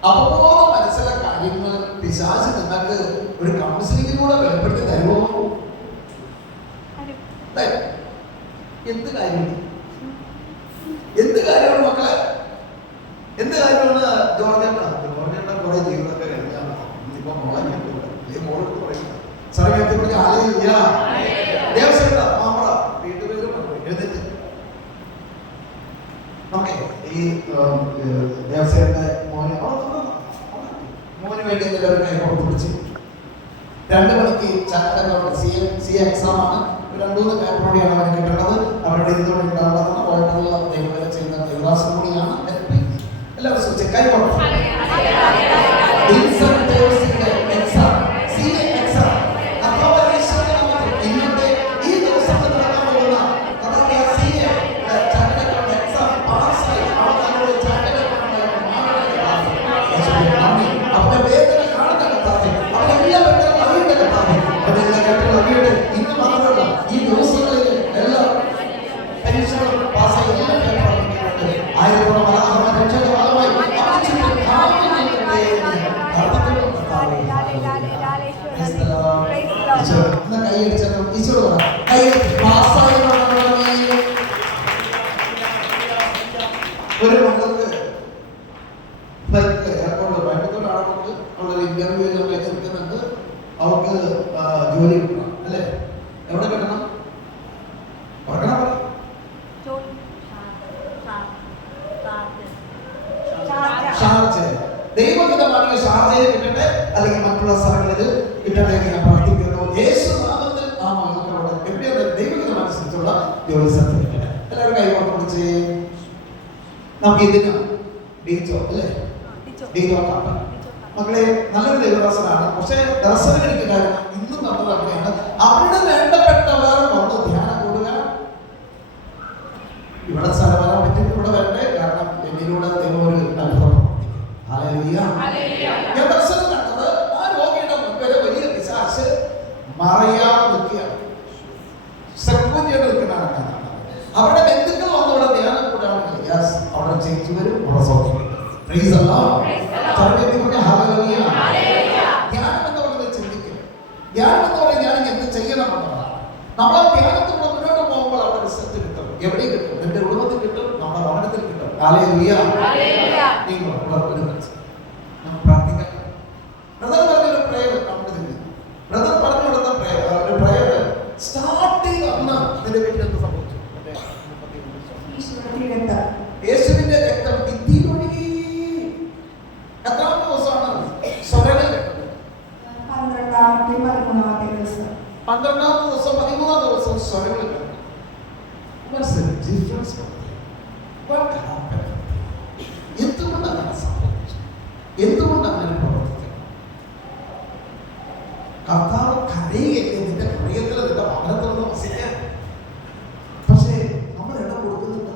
അപബോധ മനസ്സിലെ കാര്യങ്ങൾ പിശാച് നിങ്ങൾക്ക് ഒരു കൗൺസിലിംഗിലൂടെ വെളിപ്പെടുത്തി തരുമോ? എന്ത് കാര്യമാണ്? എന്ത് കാര്യമാണ് മക്കളെ? എന്ത് കാര്യമാണ്? ജോർജേട്ട കുറെ ജീവിതമൊക്കെ കഴിഞ്ഞാൽ ഇപ്പൊ മോളെ മോളെടുത്ത് പറയുന്നത് സർവേത്തിൽ പറഞ്ഞ ഹല്ലേലൂയ. ദേവസ്വം മാമറ വീട്ടുപേര് എഴുന്നേറ്റ് ഓക്കെ. ഈ ദേവസ്വന്റെ മോന് വേണ്ടി എല്ലാവരും കൈ പിടിച്ച് 2 മണിക്ക് ചാനൽ സി എക്സാം ആണ്. 2-3 കാറ്റഗറിയാണ് അവന് കിട്ടുന്നത്. അവരുടെ ഇതുകൊണ്ട് ഉണ്ടാകുന്ന ഓൾട്ടറിൽ ദൈവവേല ചെയ്യുന്ന ദൈവദാസൻ കൂടിയാണ്. എല്ലാവരും കൈ ഇന്നത്തെ ഈ ദിവസം നടക്കാൻ പോകുന്ന അവരുടെ വേദന കാണുന്ന കത്താതെ അവരെല്ലാം അറിയേണ്ട കത്താതെ അവരെല്ലാം ഇന്ന് മാത്രമല്ല ഈ ദിവസങ്ങളിൽ എല്ലാം പരീക്ഷകളും പാസ്സായി എല്ലാം ആയിരത്തോളം രക്ഷയുടെ ഭാഗമായി ഒരു മകൾക്ക് എയർപോർട്ടിൽ അവളൊരു ഇന്റർവ്യൂ എല്ലാം നിൽക്കുന്നുണ്ട്. അവർക്ക് ജോലി കിട്ടണം അല്ലേ? എവിടെ കിട്ടണം? ദൈവഹിതമാണെങ്കിൽ ഷാർജയിൽ കിട്ടട്ടെ, അല്ലെങ്കിൽ മറ്റുള്ള സ്ഥലങ്ങളിൽ കിട്ടട്ടെ എന്ന് ഞാൻ പ്രാർത്ഥിക്കുന്നു. യേശുനാമത്തിൽ ആ മകൾക്കോട് എവിടെയാണ് ദൈവഹിതമനുസരിച്ചുള്ള ജോലി സ്ഥലത്ത് കിട്ടട്ടെ. എല്ലാവരും കൈകൊണ്ട് പിടിച്ച് നമുക്ക് ഇതിന് ഡീച്ചോ അല്ലേ? ഡീച്ചോ കാട്ടാം. മക്കളെ നല്ലൊരു ദൈവദാസനാണ്. പക്ഷേ ദർശനം എനിക്ക് കാരണം ഇന്നും നമ്മൾ അങ്ങനെയാണ്. അവിടെ വേണ്ടപ്പെട്ടവർ വന്ന് ധ്യാനം കൂടുക. ഇവിടെ സ്ഥലം വരാൻ പറ്റും, ഇവിടെ വരട്ടെ. കാരണം എന്നിലൂടെ ദൈവം ഒരു അനുഭവം. ഞാൻ ദർശനം കണ്ടത് ആ രോഗിയുടെ മുൻപിൽ വലിയ പിശാച് മറയാതെ നിൽക്കുകയാണ്, സെക്യൂരിറ്റിയോട് നിൽക്കുന്നതാണ്. അവരുടെ ബന്ധുക്കൾ വന്ന് ഇവിടെ ധ്യാനം കൂടാണെങ്കിൽ അവിടെ ചേഞ്ച് വരും, അവിടെ സൗഖ്യം കിട്ടും. ധ്യാനം എന്ന് പറയുന്നത് ചിന്തിക്കും. ധ്യാനം എന്ന് പറയുന്നത് ഞാൻ എന്ത് ചെയ്യണം എന്നുള്ളതാണ്. നമ്മളെ ധ്യാനത്തിലൂടെ മുന്നോട്ട് പോകുമ്പോൾ അവിടെ റിസൾട്ട് കിട്ടും. എവിടെയും കിട്ടും. എന്റെ കുടുംബത്തിൽ കിട്ടും, നമ്മുടെ ഭവനത്തിൽ കിട്ടും. പ്രാർത്ഥിക്കാം. 12-ാമത്തെ ദിവസം 13-ാം ദിവസം സ്വരങ്ങൾ കേൾക്കും. എന്തുകൊണ്ടാണ് സംഭവിച്ചത്? എന്തുകൊണ്ടാണ് അങ്ങനെ പ്രവർത്തിക്കുന്നത്? കർത്താവ് കരയല്ലേ നിന്റെ ഹൃദയത്തിൽ, നിന്റെ ഭവനത്തിൽ വസിക്കാൻ. പക്ഷേ നമ്മൾ ഇടം കൊടുക്കുന്നില്ല.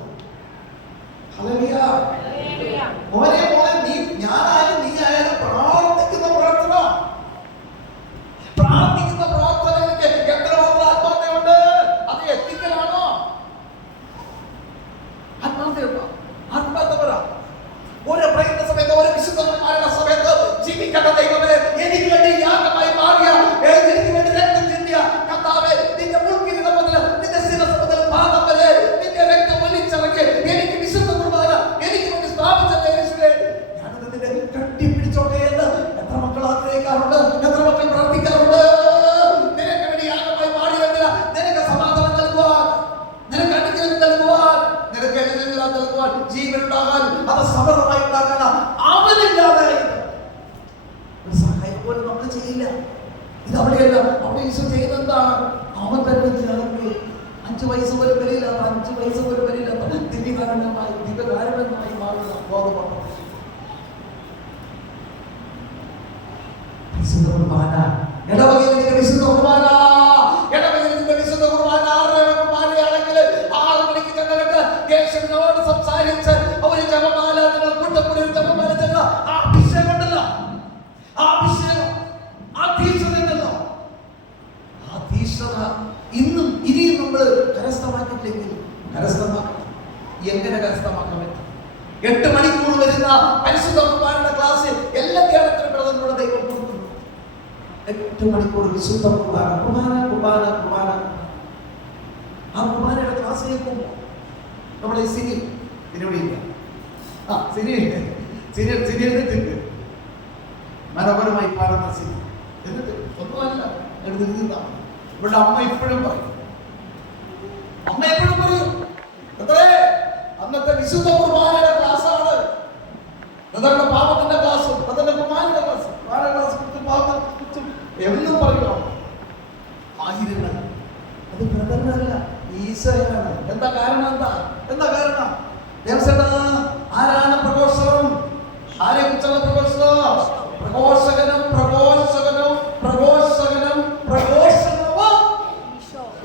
ഹല്ലേലൂയ. മോനെ മോനെ, നീ ഞാനായാലും നീ ആയാലും പ്രാർത്ഥിക്കുന്ന പ്രാർത്ഥനയ്ക്ക് എത്രമാത്രം ആത്മാർത്ഥതയുണ്ട്? അത് എത്തിക്കലാണോ? ആത്മാർത്ഥത പറ. ഒരു പ്രയത്ന സമയത്ത്, ഒരു വിശുദ്ധന്മാരുടെ സമയത്ത് ജീവിക്കേണ്ട ദൈവമേ, എനിക്ക് വേണ്ടി യാഗമായി മാറിയ, എനിക്ക് വേണ്ടി രക്തം ചിന്തിയ കർത്താവേ, നിന്റെ മുൾക്കിരീടം മുതൽ നിന്റെ ശിരസ്സ് മുതൽ പാദം വരെ നിന്റെ രക്തം ഒലിച്ചിറങ്ങി എനിക്ക് വിശുദ്ധ കുർബാന എനിക്ക് വേണ്ടി സ്ഥാപിച്ച യേശുവേ, ഞാനത് നിന്നെ കെട്ടിപ്പിടിച്ചോട്ടെ എന്ന് എത്ര മക്കൾ ആഗ്രഹിക്കാറുണ്ട്, എത്ര മക്കൾ പ്രാർത്ഥിക്കാറുണ്ട്. നിനക്ക് വേണ്ടി യാഗമായി മാറിയെങ്കിൽ നിനക്ക് സമാധാനം നൽകുവാൻ, നിനക്ക് അനുഗ്രഹം നൽകുവാൻ, നിനക്ക് അനുഗ്രഹം നൽകുവാൻ, ജീവൻ ഉണ്ടാകാൻ, അത് സമൃദ്ധമായി ഉണ്ടാക്കാൻ അവനില്ലാതെ ഒരു സഹായം പോലും നമ്മൾ ചെയ്യില്ല. ഇത് അവിടെയല്ല. അവിടെ ഈശോ ചെയ്യുന്നതാണ്, അവൻ തന്നെ ചേർന്ന് 5 വയസ്സ് പോലും വരില്ലാത്ത, 5 വയസ്സ് പോലും വരില്ലാത്ത ദിവ്യകാരണമായി മാറുന്ന ബോധമാണ് വിശുദ്ധ കുർബാന. ഇടവകയിലെ വിശുദ്ധ കുർബാന, ഇടവകയിലെ വിശുദ്ധ കുർബാന 6 കുർബാനയാണെങ്കിൽ 6 മണിക്ക് ചെന്നിട്ട് യേശുവിനോട് സംസാരിച്ച് ഒരു ജപമാല, നിങ്ങൾ കൂട്ടക്കൂടി ഒരു ജപമാല ചെന്ന ആ അഭിഷേകം ഉണ്ടല്ലോ, ആ അഭിഷേകം, ആ തീഷ്ണതയുണ്ടല്ലോ, ആ തീഷ്ണത ഇന്നും ഇനിയും നമ്മൾ കരസ്ഥമാക്കിയില്ലെങ്കിൽ കരസ്ഥമാക്കണം. എങ്ങനെ കരസ്ഥമാക്കാൻ പറ്റും? 8 മണിക്കൂർ വരുന്ന പരിശുദ്ധ കുർബാനയുടെ ക്ലാസ് എല്ലാ ധ്യാനത്തിനും പ്രധാനപ്പെട്ട ദൈവം കൊടുക്കുന്നു. 8 മണിക്കൂർ വിശുദ്ധ കുർബാന, കുർബാന കുർബാന കുർബാന. ആ കുർബാനയുടെ ക്ലാസ് കേൾക്കുമ്പോൾ നമ്മുടെ സിനി ഇതിനോടില്ല, സിനി എടുത്തിട്ട് മനോഹരമായി പാടുന്ന സിനി എന്നിട്ട് ഒന്നുമല്ല എടുത്തിരുന്ന ഇവിടെ അമ്മ ഇപ്പോഴും പറയും, അമ്മ എപ്പോഴും പറയും, അന്നത്തെ വിശുദ്ധ കുർബാനയുടെ ക്ലാസ്സാണ്, നിങ്ങളുടെ പാപത്തിന്റെ ക്ലാസ്സും അതിന്റെ കുർബാനയുടെ ക്ലാസ്സും എന്നും പറയുക. ആയിരങ്ങൾ അത് പ്രധാനമല്ല, ഈശോയാണ്. എന്താ കാരണം? എന്താ കാരണം? ആരാണ് പ്രഘോഷണം? ആരെ കുറിച്ചുള്ള പ്രഘോഷണം? പ്രഘോഷകനും പ്രഘോഷകനും പ്രഘോഷകനും പ്രഘോഷണവും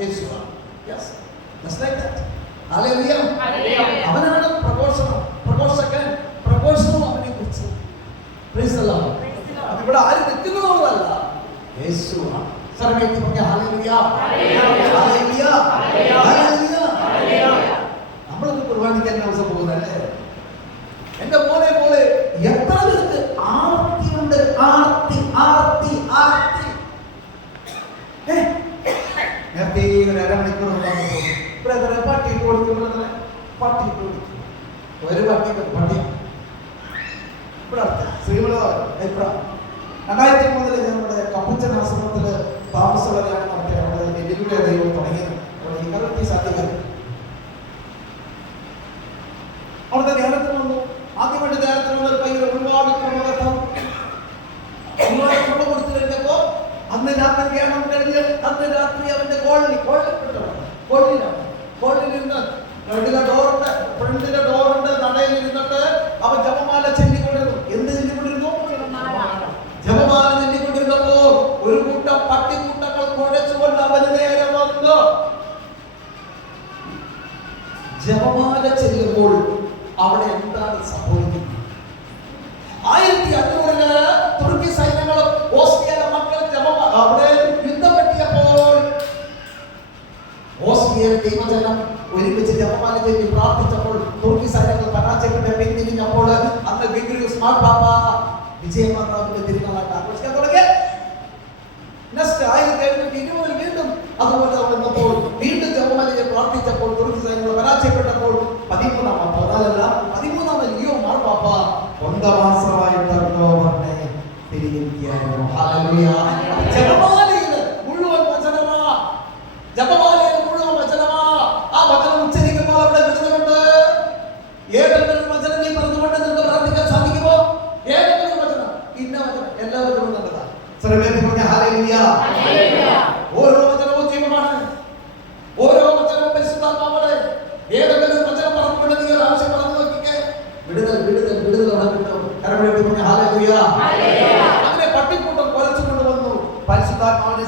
യേശുവാണ്. Yes, just like that. Hallelujah. അവനാണ് പ്രഘോഷണം, പ്രഘോഷകൻ, പ്രഘോഷണം അവനെ കുറിച്ച്. Praise the Lord. ഇവിടെ ആര് നിൽക്കുന്നതല്ല, യേശുവാണ്. സർവ്വത്തിൽ പറഞ്ഞ ഹല്ലേലൂയ, ഹല്ലേലൂയ, ഹല്ലേലൂയ. നമ്മളൊക്കെ കുർബാനയ്ക്ക് ദിവസം പോകുന്നല്ലേ? എന്റെ മോനെ പോലെ എത്ര പേർക്ക് ആർത്തിയുണ്ട്, ആർത്തി ആർത്തി ആർത്തി. നേരത്തെ ഒരു അരമണിക്കൂർ ബ്രദറെ പട്ടി കൊടുക്കും, ബ്രദറെ പട്ടി കൊടുക്കും. ഒരു പട്ടി ഇവിടെ ശ്രീമല 2003 നമ്മുടെ കപ്പച്ചൻ ആശ്രമത്തിൽ താമസ കല്യാണം നടത്തിയ നമ്മുടെ എല്ലിലൂടെ ദൈവം തുടങ്ങിയത് ഈ സാധ്യത. അവിടുത്തെ ധ്യാനത്തിന് വന്നു. ആദ്യമായിട്ട് ധ്യാനത്തിന് വന്ന ഭയങ്കര ഒരുപാട് കുടുംബ കൊടുത്തു കഴിഞ്ഞപ്പോ അന്ന് രാത്രി ധ്യാനം കഴിഞ്ഞ് അന്ന് രാത്രി അവന്റെ കോളിലിരുന്ന് ഫ്രണ്ടിലെ ഡോറുണ്ട്, നടയിൽ ഇരുന്നിട്ട് അവൻ ജപമാല ചെല്ലിക്കൊണ്ടിരുന്നു. എന്ത് ചെല്ലിക്കൊണ്ടിരുന്നു? ജപമാല ചെല്ലിക്കൊണ്ടിരുന്നപ്പോ ഒരു കൂട്ടം പട്ടിക്കൂട്ടങ്ങൾ കുഴച്ചുകൊണ്ട് അവന് നേരെ വന്നു. ജപമാല ചെല്ലുമ്പോൾ അവിടെ എന്താണ് സംഭവിക്കുന്നത്? 1500 തുർക്കി സൈന്യങ്ങളും ഓസ്ട്രിയയിലെ മക്കളും അവിടെ യുദ്ധം പറ്റിയപ്പോൾ ഓസ്ട്രിയയിലെ ദൈവജനം ഒരുമിച്ച് ജപമാല ചൊല്ലി പ്രാർത്ഥിച്ചപ്പോൾ തുർക്കി സൈന്യങ്ങൾ പരാജയപ്പെട്ട് പിന്തിരിഞ്ഞപ്പോൾ അന്ന് ഗ്രിഗോറിയോസ് മാർപ്പാപ്പ വിജയമാതാവിന്റെ തിരുനാളായിട്ട് ആഘോഷിക്കാൻ തുടങ്ങി. നെക്സ്റ്റ് 1720 വീണ്ടും അതുപോലെ വന്നപ്പോൾ വീണ്ടും ജപമാലയെ പ്രാർത്ഥിച്ചപ്പോൾ തുർക്കി സൈന്യങ്ങൾ പരാജയപ്പെട്ടപ്പോൾ 13ാം ലിയോ മാർപ്പാപ്പ 1 മാസമായിട്ടല്ലോ പറഞ്ഞേ തിരികെയായിരുന്നു. ഹല്ലേലൂയ. ജപമാലയിൽ മുഴുവൻ വചനമാ, ജപമാലയിൽ മുഴുവൻ വചനമാ. ആ വചനം ഉച്ചരിക്കുമ്പോൾ അവിടെ വിടുന്നുണ്ട്. ഏതെങ്കിലും വചനം നീ പറഞ്ഞുകൊണ്ട് നിങ്ങൾക്ക് പ്രാർത്ഥിക്കാൻ സാധിക്കുമോ? ഏതെങ്കിലും വചനം, ഇന്ന വചനം, എല്ലാ വചനവും നല്ലതാണ്. ഹല്ലേലൂയ. ഓരോ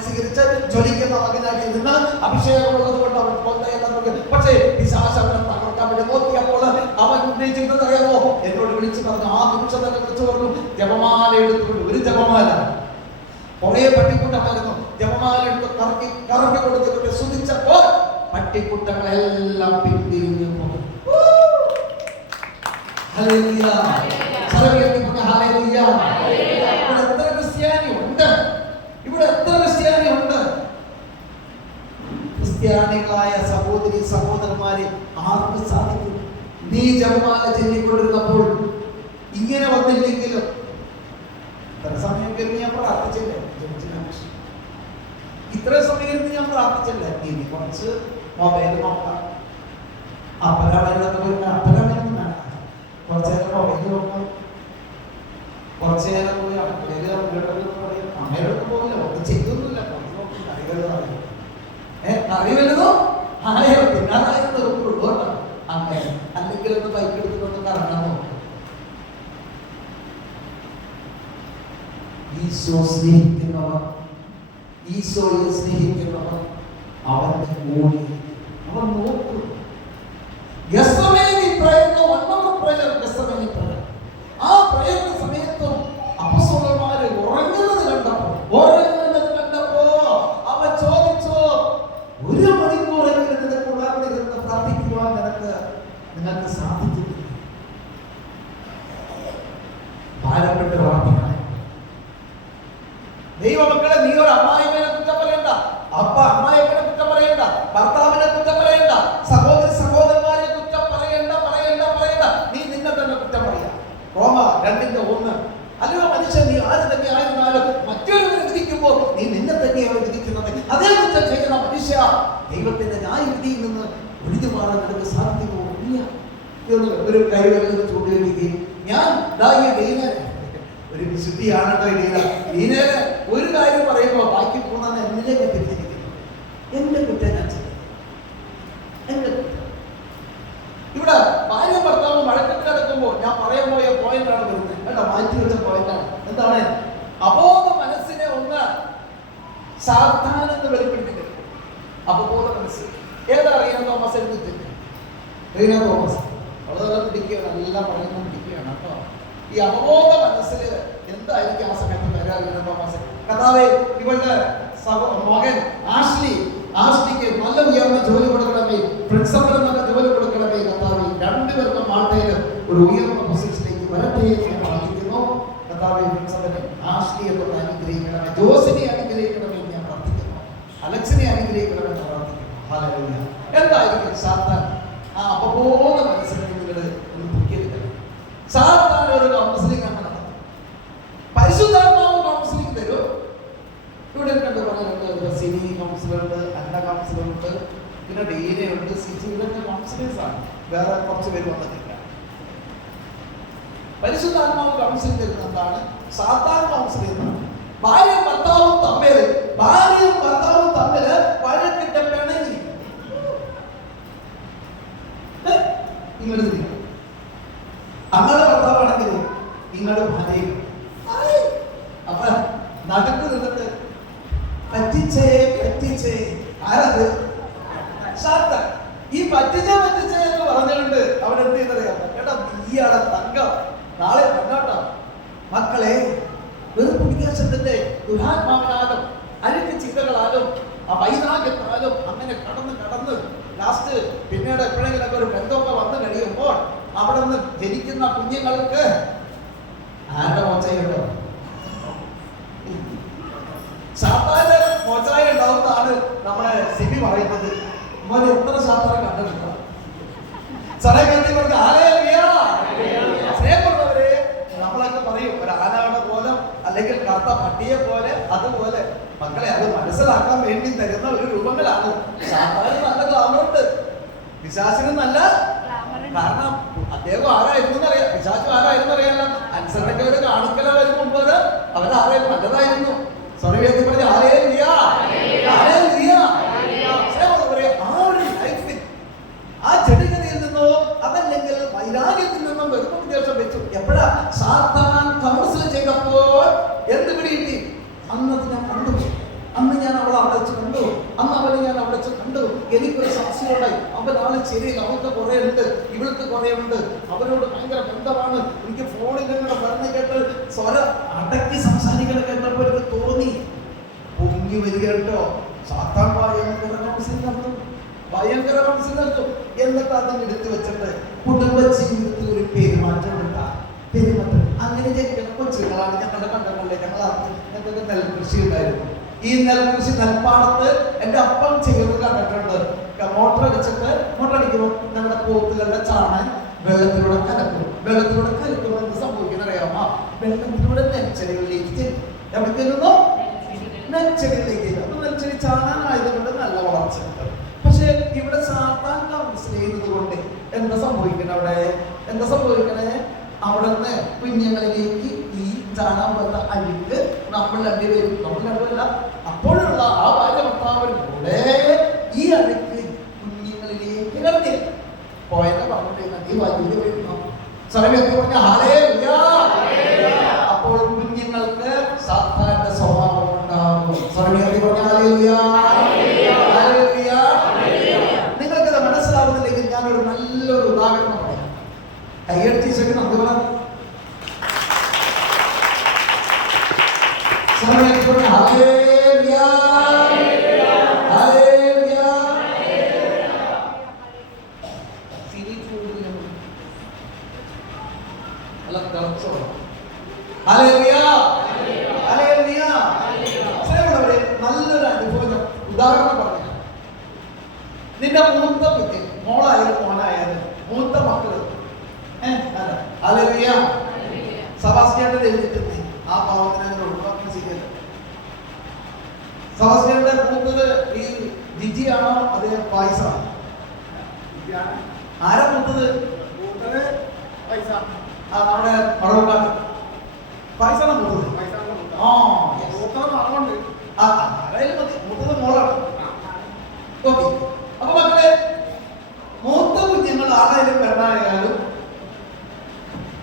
സ്വീകരിച്ച് ജ്വലിക്കുന്ന മകനാക്കി നിന്ന് അഭിഷേകമുള്ളത് കൊണ്ട് അവൻ കൊന്തയെന്നത്. പക്ഷേ പിശാച് അവനെ തകർക്കാൻ വേണ്ടി നോക്കിയപ്പോൾ അവൻ ഉന്നയിച്ചിരുന്നത് അറിയാമോ? എന്നോട് വിളിച്ചു പറഞ്ഞു, ആ നിമിഷം തന്നെ വിളിച്ചു പറഞ്ഞു, ജപമാല എടുത്തുകൊണ്ട് ഒരു ജപമാല കുറെ പട്ടിക്കൂട്ടമായിരുന്നു. ജപമാല എടുത്ത് കറക്കി കൊടുത്തിട്ട് സ്തുതിച്ചപ്പോൾ പട്ടിക്കൂട്ടങ്ങളെല്ലാം പിന്തിരിഞ്ഞു പോകും. Hallelujah, hallelujah. ഇവിടെ എത്ര ക്രിസ്ത്യാനി ഉണ്ട്? ഇവിടെ എത്ര ക്രിസ്ത്യാനി ഉണ്ട്? ക്രിസ്ത്യാനികളായ സഹോദരി സഹോദരന്മാരെ, ആർക്ക് സാധിക്കും? നീ ജപമാല ചൊല്ലിക്കൊണ്ടിരുന്നപ്പോൾ ഇങ്ങനെ വന്നില്ലെങ്കിലും ഇത്ര സമയം കഴിഞ്ഞ് ഞാൻ പ്രാർത്ഥിച്ചില്ലേ? ഇത്ര സമയം ഞാൻ പ്രാർത്ഥിച്ചില്ല. ഇനി കുറച്ച് മൊബൈൽ നോക്കാം. അപ്പരാമനൊക്കെ പോയി അപ്പരാമനൊന്നും വേണം. കുറച്ചു നേരം മൊബൈൽ നോക്കാം, കുറച്ചു നേരം പോയി അടുക്കളയിൽ പറയും. അമ്മയോടൊക്കെ പോകില്ല, ഒന്നും ചെയ്തൊന്നുമില്ല. അറിവല്ലതോ ആയോ തിന്നാറായിരുന്നു ഉള്ളോട്ടോ. അങ്ങനെ അല്ലെങ്കിൽ ഒന്ന് ബൈക്ക് എടുത്തുകൊണ്ട് കറങ്ങാൻ നോക്കും. ഈശോ സ്നേഹിക്കുന്നവർ, ഈശോയെ സ്നേഹിക്കുന്നവർ അവന്റെ കൂടെ അവൻ നോക്കും. ഗെത്സമേനി പ്രയറിന്റെ 1 hour prayer, ഗെത്സമേനി prayer. ആ പ്രയറിന്റെ സമയത്തും അപ്പോസ്തലന്മാര് ഉറങ്ങുന്നത് കണ്ടപ്പോ അവൻ ചോദിച്ചു, 1 മണിക്കൂറെങ്കിലും നിന്റെ കൂടാതെ ഇരുന്ന് പ്രാർത്ഥിക്കുവാൻ നിങ്ങൾക്ക് സാധിച്ചിട്ടില്ല? ഭാരപ്പെട്ട് പ്രാർത്ഥിക്കണം. ദൈവമക്കളെ, നീ ഒരു അമ്മായിമ്മനെ കുറ്റം പറയണ്ട, അപ്പ അമ്മായിമ്മനെ കുറ്റം പറയണ്ട, ഭർത്താവിനെ കുറ്റം പറയണ്ട, സഹോദരി സഹോദരന്മാരെ കുറ്റം പറയണ്ട. നീ നിന്നെ തന്നെ കുറ്റം പറയാ. റോമ 2:1. അല്ലയോ മനുഷ്യൻ, നീ ആര് തന്നെ ആയിരുന്നാലും മറ്റൊരുവരെ വിധിക്കുമ്പോൾ നീ നിന്നെ തന്നെയാണ് വിധിക്കുന്നത്. അതേ കുറ്റം ചെയ്യുന്ന മനുഷ്യ ദൈവത്തിന്റെ ന്യായവിധിയിൽ നിന്ന് ഒഴിഞ്ഞു മാറാൻ നിനക്ക് സാധിക്കുമോ? ഇല്ല. ഒരു കൈവരുന്നത് ചൂണ്ടിയിരിക്കുകയും ഞാൻ ഒരു വിശുദ്ധിയാണോ ഇടീന ഒരു കാര്യം പറയുമ്പോൾ ബാക്കി പോകുന്ന എന്നിലെ തെറ്റിദ്ധരിക്കുന്നു. എന്റെ കുറ്റം ഞാൻ ചെയ്യും. എന്റെ കുറ്റം. ഇവിടെ ഭാര്യ ഭർത്താവ് വഴക്കിട്ട് കിടക്കുമ്പോൾ ഞാൻ പറയാൻ പോയ പോയിന്റാണ് വരുന്നത് കേട്ടോ, മാറ്റി വെച്ച പോയിന്റാണ്. എന്താണ്? അബോധ മനസ്സിനെ ഒന്ന് സാധാരണ വെളിപ്പെടുത്തിട്ട് അപബോധ മനസ്സ്. ഏതാ റീന തോമസ് എടുത്തിട്ട്? റീന തോമസ് വളരെ പിടിക്കുകയാണ്, എല്ലാം പറയുന്നത് പിടിക്കുകയാണ് കേട്ടോ. ഈ അവബോധ മനസ്സിൽ എന്തായിരിക്കും ആ സമയത്ത് വരാൻ? കഥാവേ, ഇവളുടെ മകൻ ആഷ്ലിക്ക് നല്ല ഉയർന്ന ജോലി കൊടുക്കണമേ, പ്രിൻസിപ്പൽ നല്ല ജോലി കൊടുക്കണമേ. കഥാവേ, രണ്ടുപേർക്കും മാട്ടയിൽ ഒരു ഉയർന്ന പൊസിഷനിലേക്ക് വരട്ടെ എന്ന് പ്രാർത്ഥിക്കുന്നു. കഥാവേ, പ്രിൻസിപ്പലിനെ ആഷ്ലിയെ കൊണ്ട് അനുഗ്രഹിക്കണമേ, ജോസിനെ അനുഗ്രഹിക്കണമേ ഞാൻ പ്രാർത്ഥിക്കുന്നു, അലക്സിനെ അനുഗ്രഹിക്കണമെന്ന് പ്രാർത്ഥിക്കുന്നു. ഹല്ലേലൂയ. എന്തായിരിക്കും സാത്താൻ ആ അപബോധ മനസ്സിൽ നിങ്ങൾ ഒന്ന് പൊക്കിയെടുക്കണം. സാത്താൻ ഒരു കൗൺസിലിംഗ് ആണ് നടത്തുന്നത്. പരിശുദ്ധാത്മാവ് കൗൺസിലിംഗ് തരും. ഇവിടെ കണ്ടു പറയുന്നുണ്ട്, സിനി കൗൺസിലുണ്ട്, അന്ന കൗൺസിലുണ്ട്, പിന്നെ ഡീനയുണ്ട്, സിജി, ഇതൊക്കെ കൗൺസിലേഴ്സ് ആണ്. വേറെ കുറച്ച് പേര് വന്നിട്ടില്ല. പരിശുദ്ധാത്മാവ് കൗൺസിലിംഗ് തരുന്നത് എന്താണ്? സാത്താൻ കൗൺസിലിംഗ്. ഭാര്യയും ഭർത്താവും തമ്മിൽ വഴക്കിട്ട് പിണങ്ങി ഇങ്ങോട്ട് തിരിക്കും. അങ്ങനെ ഭർത്താവാണെങ്കിൽ ഇങ്ങോട്ട് ഭാര്യയും അപ്പൊ നടുക്ക് നിന്നിട്ട് പറ്റിച്ചേ ആരത്? സാത്താൻ. ഈ പറ്റിച്ചേ എന്ന് പറഞ്ഞുകൊണ്ട് അവൻ എന്ത് ചെയ്യുന്നറിയാം? കേട്ടോ, നീയാണ് തങ്കം, നാളെ കണ്ടോട്ടോ. മക്കളെ, വെറുപ്പിക്കാശത്തിന്റെ ദുരാത്മാവിനാലും അഴുക്ക് ചിന്തകളാലും ആ വൈരാഗ്യത്താലും അങ്ങനെ കടന്ന് ലാസ്റ്റ് പിന്നീട് എപ്പോഴെങ്കിലൊക്കെ ഒരു ബന്ധമൊക്കെ വന്നു കഴിയുമ്പോൾ അവിടെ നിന്ന് ജനിക്കുന്ന കുഞ്ഞുങ്ങൾക്ക് ആരുടെ മോച്ചയുണ്ടോ? സാത്താന്റെ മോച്ചായ ഉണ്ടാവുന്നതാണ് നമ്മുടെ സിബി പറയുന്നത്. മോൻ എത്ര സാത്താനെ കണ്ടിട്ടുണ്ടോ? സ്നേഹമുള്ളവരെ, നമ്മളൊക്കെ പറയും ഒരു ആനയുടെ പോലെ അല്ലെങ്കിൽ കറുത്ത പട്ടിയെ പോലെ, അതുപോലെ മക്കളെ അത് മനസ്സിലാക്കാൻ വേണ്ടി തരുന്ന ഒരു രൂപങ്ങളാണ്. സാത്താന് നല്ല ഗ്ലാമറുണ്ട്, പിശാചിന് നല്ല. കാരണം അദ്ദേഹം ആരായിരുന്നു അറിയാം, പിശാചു ആരായിരുന്നു അറിയാലോ. അനുസരണയ്ക്ക് ഒരു കാണിക്കല വരും മുമ്പ് അവരാരായിരുന്നു? നല്ലതായിരുന്നു. സ്വർഗ്ഗത്തിൽ പറഞ്ഞ ആ ഒരു ലൈഫിൽ ആ ചെടികളിൽ നിന്നോ അതല്ലെങ്കിൽ വൈരാഗ്യത്തിൽ നിന്നും വെറുപ്പ് വിദ്വേഷം വെച്ചു. എപ്പോഴാ സാത്താൻ കൗൺസിൽ ചെയ്തപ്പോൾ എന്ത് പിടികിട്ടി? അന്നത് ഞാൻ കണ്ടു, അന്ന് ഞാൻ സംശയമുണ്ടായി. അവൻ ആള് ശരിയില്ല, അവൾക്ക് കുറെ ഉണ്ട്, ഇവൾക്ക് കുറെ ഉണ്ട്, അവരോട് ഭയങ്കര ബന്ധമാണ്. എനിക്ക് ഫോണിൽ ഇങ്ങനെ പറഞ്ഞു കേട്ട് സ്വരം അടക്കി സംസാരിക്കുന്ന കേട്ടപ്പോൾ എനിക്ക് തോന്നി പൊങ്ങി വരിക കേട്ടോ. സാത്താൻ ഭയങ്കര കൗൺസിലിംഗ് നടത്തും, ഭയങ്കര കൗൺസിലിംഗ് നടത്തും. എന്നിട്ട് അതിന് എടുത്തു വെച്ചിട്ട് കുടുംബ ജീവിതത്തിൽ ഒരു പെരുമാറ്റം ഉണ്ടാ, പെരുമാറ്റം അങ്ങനെ ജനിക്കുന്ന കൊച്ചുങ്ങളാണ് ഞങ്ങളുടെ കണ്ടങ്ങളിലെ. ഞങ്ങൾക്ക് നെൽകൃഷി ഉണ്ടായിരുന്നു. ഈ നെൽകൃഷി നെൽപ്പാടത്ത് എൻ്റെ അപ്പം ചെയ്യുന്നത് കണ്ടിട്ടുണ്ട്. മോട്ടർ അടിച്ചിട്ട്, മോട്ടർ അടിക്കുമ്പോൾ ഞങ്ങളുടെ പോത്തുകളുടെ ചാണൻ വെള്ളത്തിലൂടെ കലക്കും. വെള്ളത്തിലൂടെ കലക്കുമ്പോൾ എന്ത് സംഭവിക്കുന്ന അറിയാമോ? വെള്ളത്തിലൂടെ നെൽച്ചെടികളിലേക്ക് ചെല്ലും. എവിടെ ചെല്ലുന്നു? നെൽച്ചെടികളിലേക്ക്. അപ്പൊ നെൽച്ചെടി ചാണാനായതുകൊണ്ട് നല്ല വളർച്ച കിട്ടും. പക്ഷെ ഇവിടെ സാത്താൻ കൗൺസിൽ ചെയ്യുന്നത് കൊണ്ട് എന്താ സംഭവിക്കണേ? അവിടെ എന്താ സംഭവിക്കണേ? അവിടെ നിന്ന് കുഞ്ഞുങ്ങളിലേക്ക് ഈ ചാണകം വന്ന അഴുക്ക് നമ്മൾ രണ്ടുപേരും, നമ്മൾ രണ്ടുമല്ല, അപ്പോഴുള്ള ആ ഭാര്യ ഭർത്താവിനും കൂടെ ഈ അഴുക്ക് കുഞ്ഞുങ്ങളിലേക്ക് കിടത്തി പോയെന്ന് പറഞ്ഞിട്ട് നീ വലിയ വരുന്നു സമയത്ത് പറഞ്ഞ ഹല്ലേലൂയ. അപ്പോൾ കുഞ്ഞുങ്ങൾക്ക് സാത്താന്റെ സ്വഭാവം ഉണ്ടാകും. സമയത്ത് പറഞ്ഞ ഹല്ലേലൂയ, ഹല്ലേലൂയ. നിങ്ങൾക്കത് മനസ്സിലാവുന്നില്ലെങ്കിൽ ഞാനൊരു നല്ലൊരു ഉദാഹരണം പറയാം. കയ്യടിച്ച് ഈശോയ്ക്ക് നന്ദി പറയാം. സമയത്ത് പറഞ്ഞ ഹല്ലേലൂയ, ഹല്ലേലൂയ. അല്ല തിളച്ചോ? Hallelujah, hallelujah. സ്നേഹമുള്ളവരെ, നല്ലൊരു അനുഭവം ഉദാഹരണം പറഞ്ഞു. നിന്റെ മൂത്ത കുട്ടി, മോളായാലും മോനായാലും, മൂത്ത മക്കള് ഹല്ലേലൂയ സബാസ്റ്റ്യാന്റെ എഴുതിട്ട് ആ പാവത്തിനെ അങ്ങനെ ഒഴിവാക്കി ചെയ്യല്ല. സബാസ്റ്റ്യാന്റെ മൂത്തത് ഈ ജിജിയാണോ അതേ പായസാണോ? ആരാ മൂത്തത്? നമ്മുടെ മറവുകാട്ട് പായസാണ് മൂത്തത്. ആരായാലും മതി, മൂത്തത് മോളാണ്. ഓക്കെ. അപ്പൊ മക്കളെ, മൂത്ത കുഞ്ഞുങ്ങൾ ആരായാലും പെണ്ണായാലും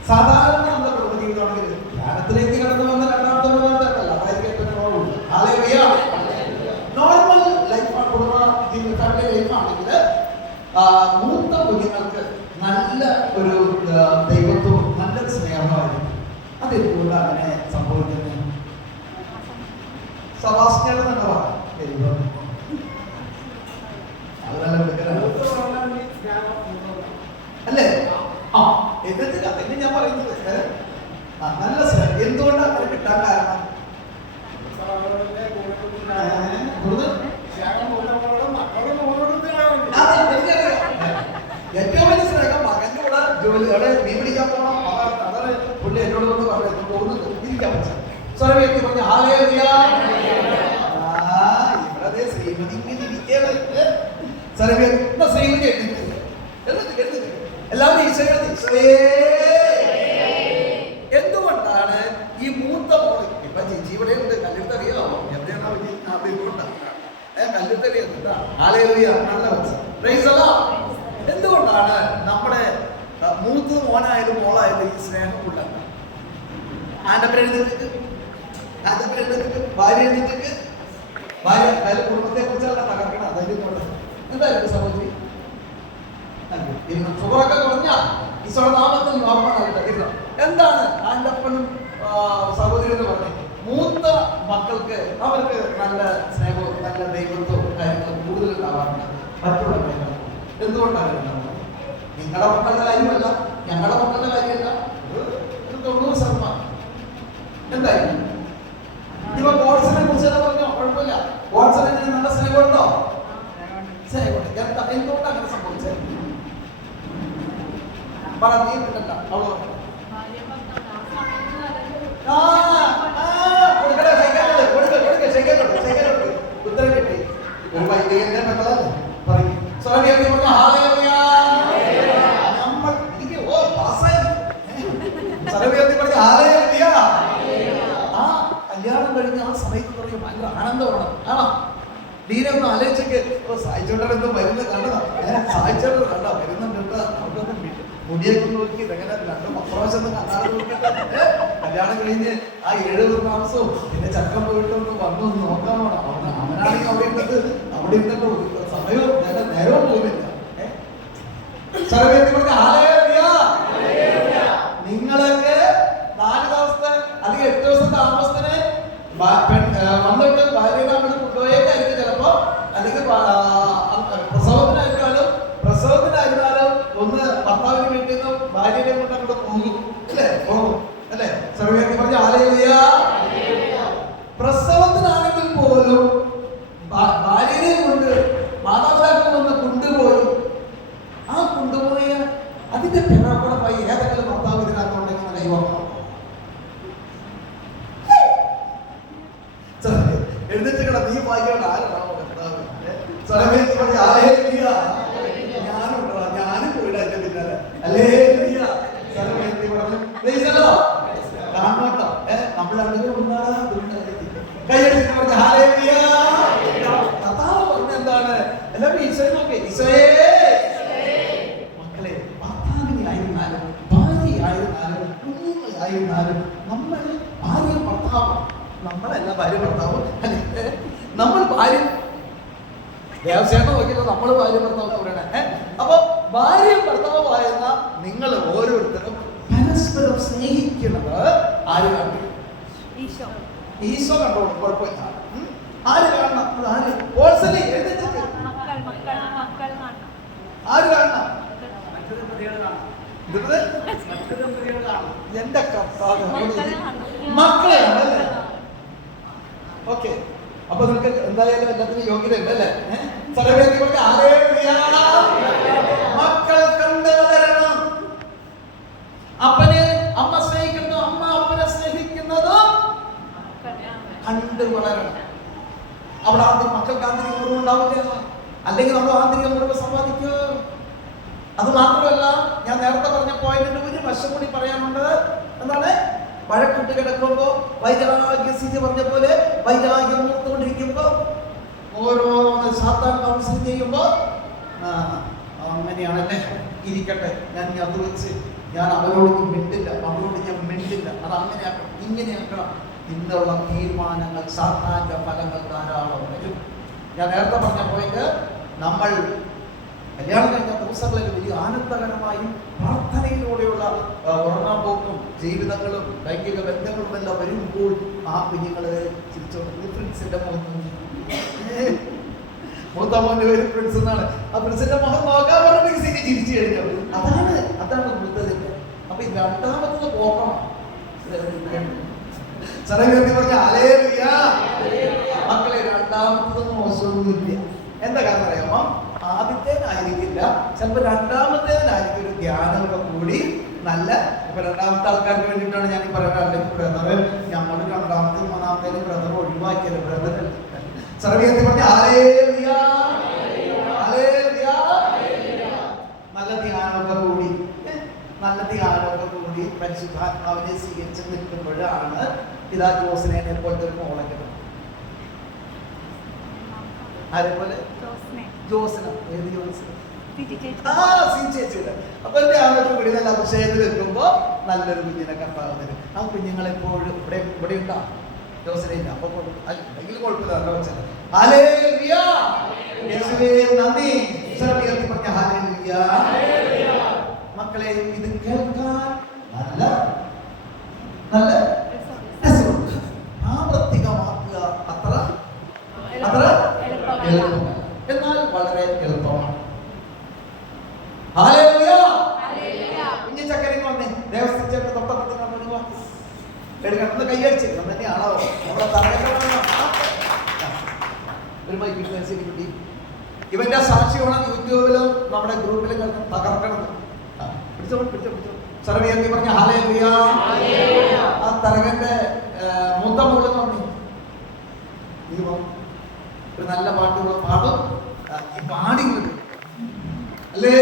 സാധാരണ നമ്മുടെ കുടുംബ ജീവിതമാണെങ്കിൽ ധ്യാനത്തിലേക്ക് കടന്നു വന്ന രണ്ടാമത്തെ മൂന്നാമത്തെ അതായിരിക്കും നോർമൽ ലൈഫാണ്, കുടുംബ ജീവിത ഫാമിലി ലൈഫാണെങ്കിൽ മൂത്ത കുഞ്ഞുങ്ങൾക്ക് നല്ല ഒരു ദൈവത്വവും നല്ലൊരു സ്നേഹമായിരിക്കും. അതെന്തുകൊണ്ട് അങ്ങനെ സംഭവിക്കുന്നത്? സബാസ്റ്റ്യൻ എന്നൊക്കെ പറയാം അല്ലേ? എന്നിട്ട് അതിന് ഞാൻ പറയുന്നത് നല്ല സ്നേഹം. എന്തുകൊണ്ടാണ് അങ്ങനെ കിട്ടാൻ കാരണം? ഏറ്റവും വലിയ സ്നേഹം മകന്റെ കൂടെ ജോലി അവിടെ മീൻ പിടിക്കാൻ പോകണം. അതാണ് പുള്ളി എന്നോട് കൊണ്ട് പറഞ്ഞത് പോകുന്നത് ഇരിക്കാൻ പറ്റും. സ്വരം വ്യക്തി പറഞ്ഞു ഹല്ലേലൂയ. ഇവിടെ ശ്രീമതി ഇങ്ങനെ ഇരിക്കുകയാണ്. ശ്രീമതി എല്ലാവരും എന്തുകൊണ്ടാണ് ഈ മൂത്ത മോള് ഇപ്പൊ ജിജി ഇവിടെ ഉണ്ട്? കല്ലിട്ടറിയോ? എവിടെയാണോ എന്തുകൊണ്ടാണ് നമ്മുടെ മൂത്ത് മോനായാലും മോളായാലും ഈ സ്നേഹം ഉള്ളത്? ഭാര്യ എഴുതിട്ട് ഭാര്യ കുടുംബത്തെ കുറിച്ചുള്ള തകർക്കണം. അതായത് എന്തായാലും സംഭവിച്ചു ഷുഗറൊക്കെ കുറഞ്ഞ ഈശ്വരനാമത്തിൽ നോർമലായിട്ട് എന്താണ് ആൻ്റപ്പനും സഹോദരി എന്ന് പറഞ്ഞത്? മൂത്ത മക്കൾക്ക് അവർക്ക് നല്ല സ്നേഹവും നല്ല ദൈവത്വവും കാര്യങ്ങളും കൂടുതൽ ഉണ്ടാവാറുണ്ട് മറ്റുള്ള കാര്യങ്ങൾ. എന്തുകൊണ്ടാണ്? നിങ്ങളുടെ മക്കളുടെ കാര്യമല്ല, ഞങ്ങളുടെ മക്കളുടെ കാര്യമല്ല, 90%. എന്തായാലും ഇപ്പൊ വാട്സനെ കുറിച്ച് പറഞ്ഞോ, കുഴപ്പമില്ല. വാട്സനെ നല്ല സ്നേഹമുണ്ടോ? സ്നേഹമുണ്ട്. എന്തുകൊണ്ട് അങ്ങനെ സംഭവിച്ചത്? ഉത്തരം കിട്ടി. ഒരു വൈദികന്റെ മക്കളല്ലേ പറയും. നമ്മൾ എനിക്ക് പാസ്സായി ആ കല്യാണം കഴിഞ്ഞ ആ സമയത്ത് പറയും ഭയങ്കര ആനന്ദമാണ്. ആണോ? ഡീനെ ഒന്ന് ആലോചിച്ചൊക്കെ സായിച്ചോട്ടൻ എന്തോ മരുന്ന് കണ്ടതാ, സായിച്ചോട്ടൻ കണ്ടാ വരുന്നുണ്ട്. അവർക്കൊന്നും മുടിയൊക്കെ നോക്കി ഇതെങ്ങനെ 2 പ്രാവശ്യം കണ്ണാട് നോക്കിയിട്ട് കല്യാണം കഴിഞ്ഞ് ആ 70 താമസവും പിന്നെ ചക്കം പോയിട്ടൊന്ന് വന്നു നോക്കാൻ വേണം. അവനാണെങ്കിൽ അവിടെ ഇരുന്നിട്ട് സമയവും നേരവും പോകുന്നില്ല. എഴുന്നേറ്റ് നീ വായിക്കണം. ആരാണോ കർത്താവ്? ഞാനും പോയിടാ എന്റെ പിന്നാലെ. ഹല്ലേലൂയ. കാണോട്ടോ നമ്മൾ കൈയടിച്ച് പറഞ്ഞ ഹല്ലേലൂയ. കർത്താവ് പറഞ്ഞ എന്താണ്? എല്ലാവരും ഈശോയെ നോക്കി. ഈശോയെ മക്കളെ, ഭർത്താവിനായിരുന്നാലും ഭാര്യയായിരുന്നാലും കുഞ്ഞുങ്ങളായിരുന്നാലും നമ്മൾ ഭാര്യ ഭർത്താവ്, നമ്മളല്ല ഭാര്യ ഭർത്താവ്, നമ്മൾ ഭാര്യ ദേവസേന നോക്കിയിട്ട് നമ്മൾ ഭാര്യ ഭർത്താവ് പറയണേ. അപ്പൊ ഭാര്യ ഭർത്താവായിരുന്ന നിങ്ങൾ ഓരോരുത്തരും പരസ്പരം സ്നേഹിക്കുന്നത് ആര് കണ്ടു? ഈശോ കണ്ടോളൂ, കുഴപ്പമില്ല. ആര് കാണണം? അത് ആര്? ആര് കാണണം? എന്റെ കർത്താവ് മക്കളെ കാണല്ലേ? ഓക്കെ, അപ്പൊ നിങ്ങൾക്ക് എന്തായാലും എല്ലാത്തിനും യോഗ്യത ഉണ്ടല്ലേ? മക്കൾ കണ്ട് വളരണം. അപ്പനെ അമ്മ സ്നേഹിക്കുന്നു, അമ്മ അപ്പനെ സ്നേഹിക്കുന്നത് കണ്ട് വളരണം. അവിടെ മക്കൾക്ക് ആന്തരിക മുറിവ് ഉണ്ടാവില്ല, അല്ലെങ്കിൽ നമ്മൾ ആന്തരിക മുറിവ് സമ്പാദിക്കുക. അത് മാത്രമല്ല, ഞാൻ നേരത്തെ പറഞ്ഞ പോയിന്റിന്റെ ഒരു വശം കൂടി പറയാനുണ്ട്. എന്താണ്? വഴക്കിട്ട് കിടക്കുമ്പോ വൈരാഗ്യ സ്ഥിതി പറഞ്ഞ പോലെ വൈരാഗ്യം മൂത്തുകൊണ്ടിരിക്കുമ്പോ ഓരോന്ന് സാത്താൻ കൗൺസിലിംഗ് ചെയ്യുമ്പോ അങ്ങനെയാണല്ലേ, ഇരിക്കട്ടെ, ഞാൻ അത് വെച്ച് ഞാൻ അവരോട് മിണ്ടില്ല, അവരോട് ഞാൻ മിണ്ടില്ല, അത് അങ്ങനെയാക്കണം, ഇങ്ങനെയാക്കണം ഇന്നുള്ള തീരുമാനങ്ങൾ സാത്താന്റെ ഫലങ്ങൾ ധാരാളം വരും. ഞാൻ നേരത്തെ പറഞ്ഞ പോയിന്റ്, നമ്മൾ കല്യാണം കഴിഞ്ഞ ദിവസങ്ങളിൽ വലിയ ആനന്ദകരമായും പ്രാർത്ഥനയിലൂടെയുള്ള ഉറങ്ങാമ്പോക്കും ജീവിതങ്ങളും ലൈംഗിക ബന്ധങ്ങളും എല്ലാം വരുമ്പോൾ ആ കുഞ്ഞുങ്ങള് ചിരിച്ചോണ്ട് പ്രിൻസിന്റെ മൂത്ത മോന്റെ പേര് പ്രിൻസ് എന്നാണ്. ആ പ്രിൻസിന്റെ മുഖം നോക്കാൻ പറഞ്ഞ ചിരിച്ചു കഴിഞ്ഞു. അതാണ് വൃത്തതിന്റെ. അപ്പൊ ഈ രണ്ടാമത്തത് പോക്കണം. പറഞ്ഞ മക്കളെ, രണ്ടാമത്തത് മോശമൊന്നുമില്ല. എന്താ കാരണം അറിയാമോ? ആദ്യത്തേനായിരിക്കില്ല, ചിലപ്പോ രണ്ടാമത്തേനായിരിക്കും ഒരു ധ്യാനമൊക്കെ കൂടി നല്ല. ഇപ്പൊ രണ്ടാമത്തെ ആൾക്കാർക്ക് വേണ്ടിയിട്ടാണ് ഞാൻ ഈ പറയുന്നത്. അല്ലെങ്കിൽ ബ്രദറ് നമ്മൾ രണ്ടാമത്തേലും മൂന്നാമത്തേലും ബ്രദർ ഒഴിവാക്കിയല്ലോ. ബ്രദർ സർവീയത്തിൽ പറഞ്ഞ നല്ല ധ്യാനമൊക്കെ കൂടി, നല്ല ധ്യാനമൊക്കെ കൂടി പരിശുദ്ധാത്മാവിനെ സ്വീകരിച്ച് നിൽക്കുമ്പോഴാണ് പിതാ ജോസിനെ പോലത്തെ ഒരു മോളെ കിട്ടുന്നത്. അതേപോലെ ജോസിന, ഏത് ജോസിന? അപ്പൊ എന്റെ ആളുകൾ കൂടി നല്ല അഭിഷേകത്തിൽ നിൽക്കുമ്പോ നല്ലൊരു കുഞ്ഞിനെ കർത്താവ് തരും. ആ കുഞ്ഞുങ്ങൾ എപ്പോഴും ഇവിടെ ഉണ്ടാവും. ജോസിനെ ഇല്ല, അപ്പൊ എന്തെങ്കിലും കുഴപ്പമില്ല. മക്കളെ, ഇത് കേൾക്കാൻ നല്ല നല്ല പ്രാവർത്തികമാക്കുക അത്ര എളുപ്പമാണ്, എന്നാൽ വളരെ എളുപ്പമാണ്. കുഞ്ഞു ചക്കരങ്ങൾ വന്നേ, ദേവസ്ഥ ചേട്ടൻ തൊട്ടപ്പുറത്ത് എടുക്കണം, കൈയടിച്ച് തന്നെയാണോ നമ്മുടെ ഒരു മൈക്ക്. ഇവന്റെ സാക്ഷിയോണം യൂട്യൂബിലും നമ്മുടെ ഗ്രൂപ്പിലും കിടന്ന് തകർക്കണം. സർവീയത്തിൽ പറഞ്ഞ ഹല്ലേലൂയ. ആ തരകന്റെ മൂത്ത മോളെന്ന് പറഞ്ഞു, ഒരു നല്ല പാട്ടുകൾ പാടും, ഈ പാടി അല്ലേ.